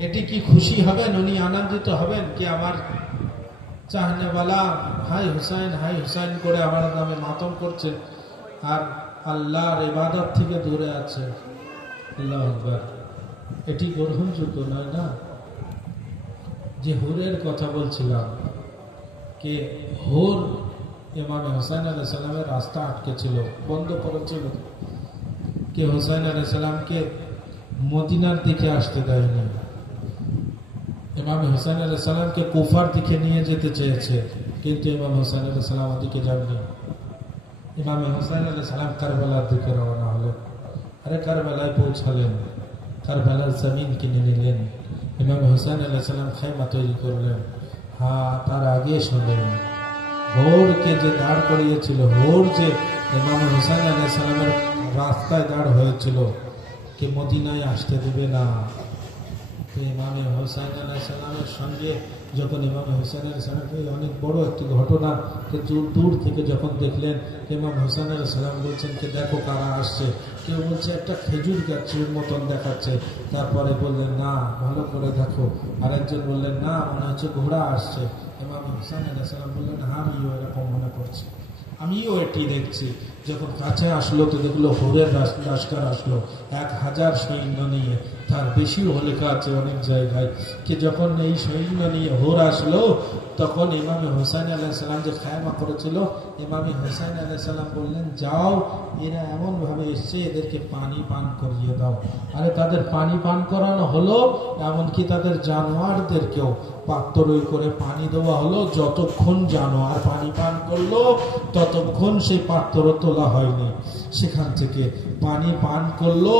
এটি কি খুশি হবেন, উনি আনন্দিত হবেন কি আমার চাহনেওয়ালা হাই হুসাইন করে আমার নামে মাতম করছে আর আল্লাহর ইবাদত থেকে দূরে আছে? আল্লাহু আকবার। এটি গ্রহণযোগ্য নয় না। যে হুরের কথা বলছিলাম, কে হুর ইমাম হোসেন আলাইহিস সালামের রাস্তা আটকে ছিল, বন্ধ করেছিল, কে হোসেন আলাইহিস সালামকে মদিনার দিকে আসতে দেয়নি। ইমাম হোসেন আলাইহিস সালামকে কুফার দিকে নিয়ে যেতে চেয়েছে, কিন্তু ইমাম হোসেন আলাইহিস সালাম ওদিকে যাননি। ইমাম হোসেন আলাইহিস সালাম কারবালার দিকে রওনা হলেন। আরে কারবালায় পৌঁছালেন, কারবালার জমিন কিনে নিলেন, ইমাম হোসেন আলাইহিস সালাম খায়মা তৈরি করলেন। হ্যাঁ, তার আগে শোনেন, হোরকে যে দাঁড় করিয়েছিল, হোর যে ইমাম হোসেন আলাইহিস সালামের রাস্তায় দাঁড় হয়েছিল, কে মদিনায় আসতে দেবে না। ইমাম হোসেন আলাইহিস সালামের সঙ্গে যখন ইমাম হোসেন আলাইহিস সালামকে অনেক বড় একটি ঘটনা দূর থেকে যখন দেখলেন, ইমাম হোসেন আলাইহিস সালাম বলছেন কে দেখো কারা আসছে, কেউ বলছে একটা খেজুর গাছের মতন দেখাচ্ছে, তারপরে বললেন না ভালো করে দেখো, আরেকজন বললেন না মনে হচ্ছে ঘোড়া আসছে। ইমাম হোসেন আলাইহিস সালাম বললেন হ্যাঁ আমিও এরকম মনে করছি, আমিও এটি দেখছি। যখন কাছে আসলো তো দেখলো হুরের লস্কর আসলো 1000 সৈন্য নিয়ে, তার বেশিও লেখা আছে অনেক জায়গায় কি যখন এই সৈন্য নিয়ে হুর আসলো তখন ইমামে হুসাইন আলাইহিস সালাম যে খায়মা করেছিল, ইমামে হুসাইন আলাইহিস সালাম বললেন, যাও এরা এমন ভাবে এসছে এদেরকে পানি পান করিয়ে দাও। আরে তাদের পানি পান করানো হলো, এমনকি তাদের জানোয়ারদেরকেও পাত্রই করে পানি দেওয়া হলো। যতক্ষণ জানোয়ার পানি পান করলো ততক্ষণ সেই পাত্র তোলা হয়নি। সেখান থেকে পানি পান করলো,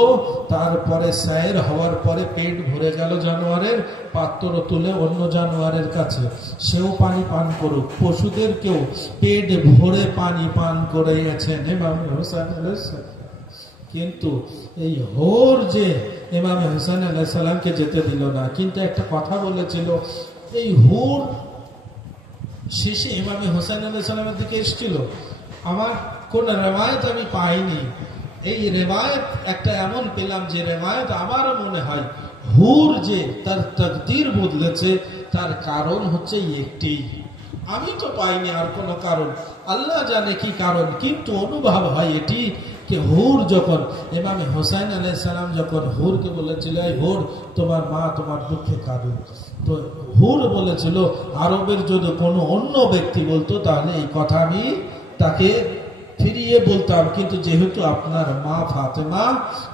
তারপরে সায়ের হওয়ার পরে পেট ভরে গেল জানোয়ারের, পাত্র তুলে অন্য জানোয়ারের কাছে, সেও পানি পান করুক। পশুদেরকেও পেট ভরে পানি পান করিয়েছেন ইমাম হোসেন আলাইহিস সালাম। কিন্তু এই হোর যে ইমাম হোসেন আলাইহিস সালামকে যেতে দিল না, কিন্তু একটা কথা বলেছিল, এই হুর শেষে ইমাম হোসেন আলাইহিস সালামের দিকে এসেছিল। আমার কোন রেওয়ায়েত আমি পাইনি, এই রেওয়ায়েত একটা এমন পেলাম যে রেওয়ায়েত আমারও মনে হয় হুর যে তার তাকদীর বদলেছে তার কারণ হচ্ছে একটি, আমি তো পাইনি আর কোন কারণ, আল্লাহ জানে কি কারণ, কিন্তু অনুভব হয় এটি कि হুর যখন ইমাম হোসেন আলাইহিস সালাম যখন হুরকে বলেছিল, এই হুর তোমার মা তোমার দুঃখে কাঁদে, তো হুর বলেছিল আরবের যদি কোনো অন্য ব্যক্তি বলতো তাহলে এই কথা আমি তাকে ফিরিয়ে বলতাম, কিন্তু যেহেতু আপনার মা ফাতেমা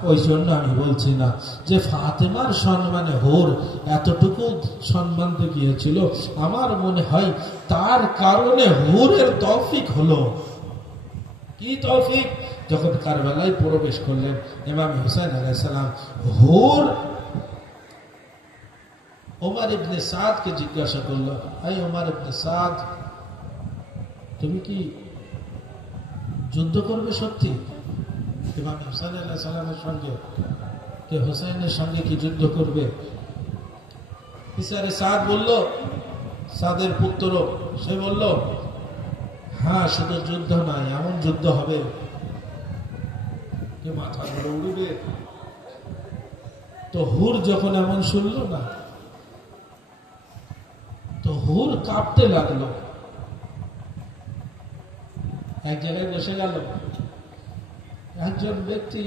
ওই জন্য আমি বলছি না। যে ফাতেমার সম্মানে হুর এতটুকু সম্মান গিয়েছিল, আমার মনে হয় তার কারণে হুরের তৌফিক হলো। কি তৌফিক? যখন কারবালায় প্রবেশ করলেন ইমাম হুসাইন আলাইহিস সালাম, হুর ওমর ইবনে সাদকে জিজ্ঞাসা করলো, এই ওমর ইবনে সাদ, তুমি কি যুদ্ধ করবে সত্যি ইমাম হুসাইন আলাইহিস সালামের সঙ্গে? কে হুসাইনের সঙ্গে কি যুদ্ধ করবে? ইসারে সাদ বলল, সাদের পুত্র, সে বলল, হ্যাঁ, শুধু যুদ্ধ নয়, এমন যুদ্ধ হবে যে মাথা ধরে উড়বে। তো হুর যখন এমন শুনল না, তো হুর কাঁপতে লাগলো, এক জায়গায় বসে গেল। একজন ব্যক্তি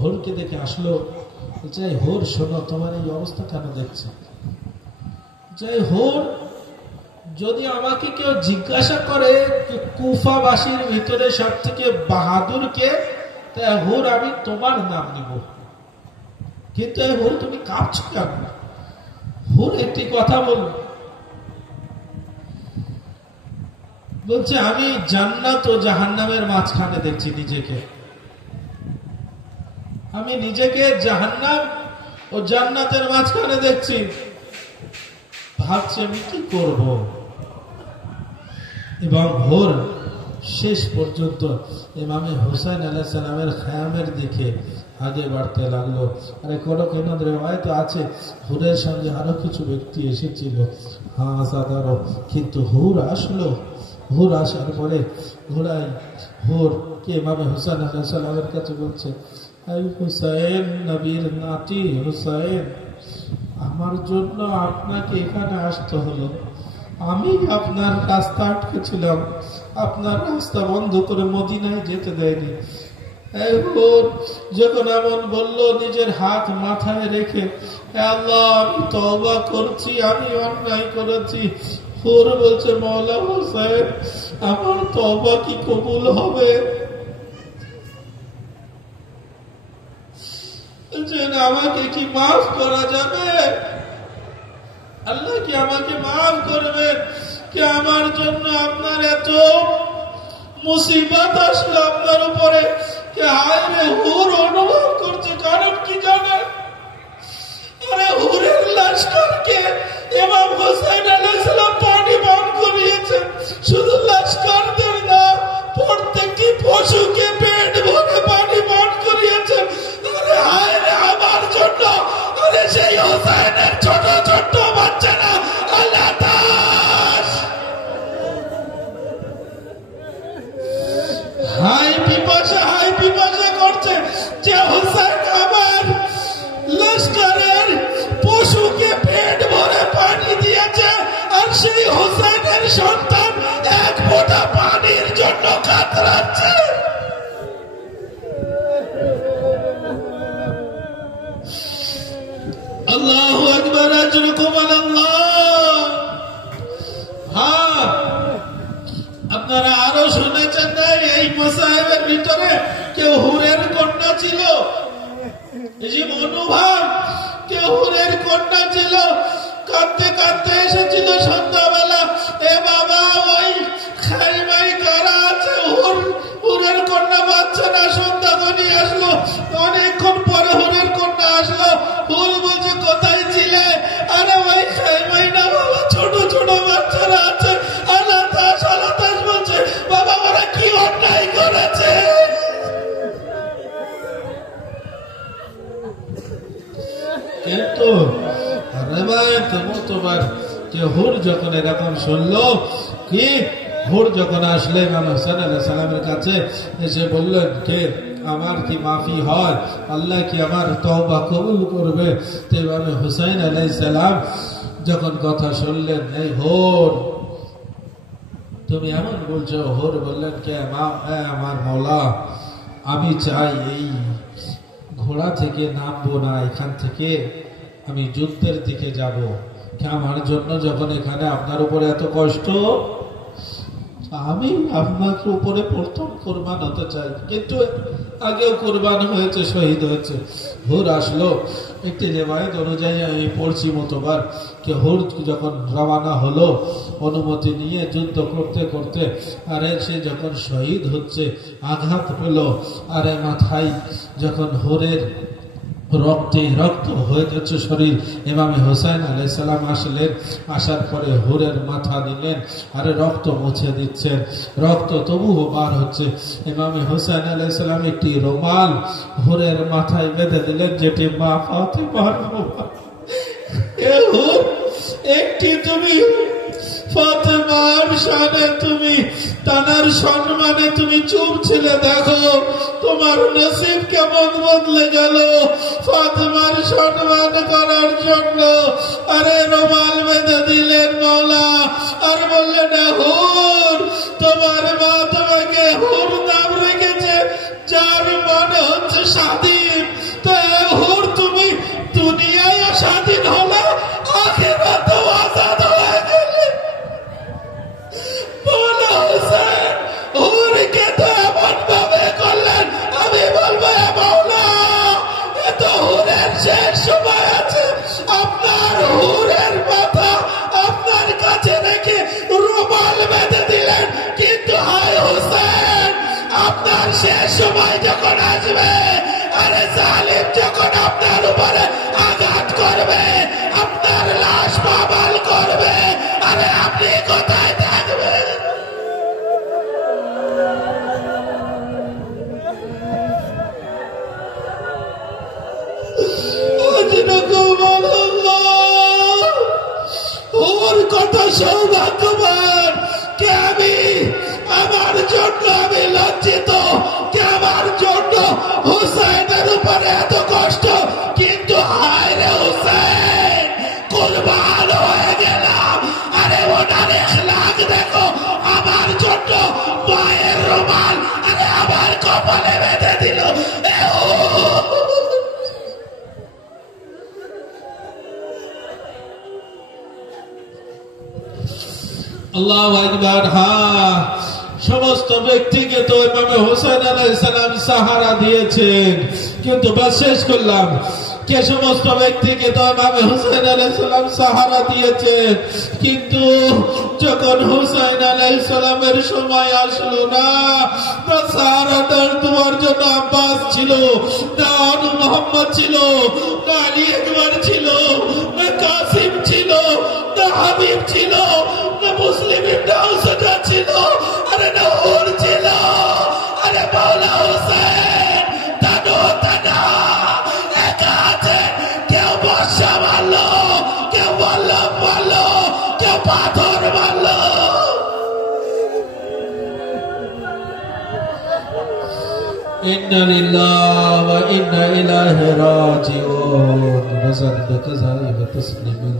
হুরকে দেখে আসলো, বলছে, হুর শোনো, তোমার এই অবস্থা কেন দেখছে? যে হুর, যদি আমাকে কেউ জিজ্ঞাসা করে কুফাবাসীর ভিতরে সব থেকে বাহাদুর কে, তাই হুর আমি তোমার নাম নিব, কিন্তু হুর তুমি কাঁপছো কেন? হুর একটি কথা বলছে, আমি জান্নাত ও জাহান্নামের মাঝখানে দেখছি নিজেকে, আমি নিজেকে জাহান্নাম ও জান্নাতের মাঝখানে দেখছি, ভাবছি আমি কি করব। এবং হুর শেষ পর্যন্ত ইমামে হুসাইন আলাইহিস সালামের খায়ামের দিকে আগে বাড়তে লাগলো। আরে কোনো কোনো রিওয়ায়াত আছে হুরের সঙ্গে আরো কিছু ব্যক্তি এসেছিল, হ্যাঁ সাদারও, কিন্তু হুর আসলো। হুর আসার পরে হুর কে ইমামে হুসাইন আলাইহিস সালামের কাছে বলছে, এই হুসাইন, নবীর নাতি হুসাইন, আমার জন্য আপনাকে এখানে আসতে হলো, আমি আপনার রাস্তা আটকেছিলাম, আপনার রাস্তা বন্ধ করে মদিনায় যেতে দেয়নি। যখন এমন বলল, নিজের হাত মাথায় রেখে, আল্লাহ আমি তওবা করছি, আমি অন্যায় করেছি। হুর বলছে, মওলা হুসাইন, আমার তওবা কি কবুল হবে? আমাকে কি মাফ করা যাবে? আল্লাহ কি আমাকে মাফ করবেন? কি আমার জন্য আপনার এত মুসিবত আসলো আপনার উপরে? কি হায় রে, হুর অনুভব করছে, কারণ কি জানেন? আরে হুরের লস্করকে ইমাম হুসাইন আলাইহিস সালাম পানি পান করিয়েছেন, শুধু লস্করদের না, প্রত্যেকটি পশুকে পেট ভরে পানি পান করিয়েছেন। আরে হায় রে আমার জন্য, আরে সেই হুসাইনের ছোট ছোট বাচ্চারা আল্লাহ তাআলা হাই পিপাসা করছে যে হুসাইন আমার লস্করের পশুকে পেট ভরে পানি দিয়েছে, আর সেই হুসাইনের সন্তান এক ফোঁটা পানির জন্য কাতরাচ্ছে। আল্লাহু আকবার, আজরুকুম আল্লাহ। হ্যাঁ, আপনারা আরো শুনেছেন না, এই মাসায়েবের ভিতরে কেউ হুরের কন্যা ছিল। এই যে অনুভব, কেউ হুরের কন্যা ছিল, কাঁদতে কাঁদতে এসেছিল সন্ধ্যাবেলা, এ বাবা ওই খাইমাই কারা আছে, হুরের কন্যা পাচ্ছে না। সন্ধ্যা গনিয়ে আসলো, অনেকক্ষণ পরে হুরের কন্যা আসলো। হুর বলছে কোথায় ছিলে? আরে ওই খাইমাই না বাবা, ছোট ছোট বাচ্চারা আছে, আলাতাস আলাতাস বলছে বাবা ওরা কি অন্যায় করেছে। কিন্তু রেবায়েত মুতবার যে হুর যখন এরকম শুনলো, কি হুর যখন আসলে ইমাম হোসেন আলাইহিস সালামের কাছে এসে বললেন, কে আমার কি মাফি হয়, আল্লাহ কি আমার তওবা কবুল করবে? তো ইমাম হোসেন আলাইহিস সালাম যখন কথা শুনলেন, এই হুর তুমি এমন বলছো? হুর বললেন, কে আমার মওলা, আমি চাই এই ঘোড়া থেকে নামবো না, এখান থেকে আমি যুদ্ধের দিকে যাব। আমার জন্য যখন এখানে আপনার উপরে এত কষ্ট, আমি আপনার উপরে প্রথম কোরবান হতে চাই। কিন্তু আগেও কোরবান হয়েছে, শহীদ হয়েছে। হুর আসলো, একটি রেওয়ায়েত অনুযায়ী আমি পড়ছি মতবার, যে হুর যখন রওনা হলো অনুমতি নিয়ে যুদ্ধ করতে করতে, আরে সে যখন শহীদ হচ্ছে, আঘাত পেল, আরে মাথায় যখন হুরের রক্তে রক্ত হয়ে যাচ্ছে শরীর, ইমামে হোসেন আলাইহিস সালাম আসলেন। আসার পরে হুরের মাথা নিলেন, আরে রক্ত মুছে দিচ্ছেন, রক্ত তবুও বার হচ্ছে। ইমামে হোসেন আলাইহিস সালাম একটি রুমাল হুরের মাথায় বেঁধে দিলেন, যেটি মা ফাতেমার রুমাল। এ হুর, একটি তুমি ফাতেমার শানে, তুমি তানার সম্মানে তুমি চুপ ছিলে, দেখো তোমার নসিব কেমন বদলে গেল। ফাতেমার সম্মান করার জন্য আরে রুমাল বেঁধে দিলেন মওলা, আর বললেন, হুর তোমার মা তোমাকে হুর নাম রেখেছে, যার মানে হচ্ছে স্বাধীন। তো হুর তুমি দুনিয়ায় স্বাধীন হলে, আখিরাতেও আজাদ হয়ে গেলে। মওলা হোসেন হুরকে তো এমন ভাবে করলেন, আমি বলবো মওলা, এ তো হুরের শেষ সময় আছে, আপনার হুরের মাথা আপনার কাছে রেখে রুমাল বেঁধে দিলেন। কিন্তু হায় হোসেন, আপনার শেষ সময় যখন আসবে, আরে জালিম যখন আপনার উপরে আঘাত করবে, আপনার লাশ পাবাল করবে, আরে আপনি কোথায় থাকবেন? ওর কথা সৌভাগ্যবান কে আমি, আমার জন্য আমি লজ্জিত, কে আমার জন্য হুসাইনের উপরে এত কষ্ট। কিন্তু হায় রে হুসাইন, কুরবান হয়ে গেলাম। আরে ওনার এখলাক দেখো, আমার জন্য মায়ের রুমাল আরে আমার কপালে বেঁধে দিল। আল্লাহু আকবার। হ্যাঁ, সমস্ত ব্যক্তিকে তো ইমাম হোসেন আলাইহিস সালাম সাহারা দিয়েছেন, কিন্তু বাস শেষ করলাম, কে সমস্ত ব্যক্তিকে তো ইমাম হোসেন আলাইহিস সালাম সাহারা দিয়েছেন, কিন্তু যখন হোসেন আলাইহিস সালামের সময় আসলো না, সাহারা দেওয়ার জন্য আব্বাস ছিল না, আনু মোহাম্মদ ছিল না, আলী আকবর ছিল না, কাসিম ছিল না, হাবিব ছিল না, মুসলিম ইবনে আউসাজা ছিল, আরে না হুর ছিল। আরে মাওলা হোসেন তানো তানা একা আছে, কেউ বর্ষা মারলো, কেউ বল্লভ মারলো, কেউ পাথর মারলো। ইন্না লিল্লাহি ওয়া ইন্না ইলাইহি রাজিউন। ওয়াসাল্লাল্লাহু আলাইহি তাসলিমান।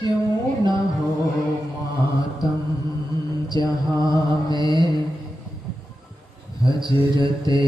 क्यों न हो मातम जहां में हजरते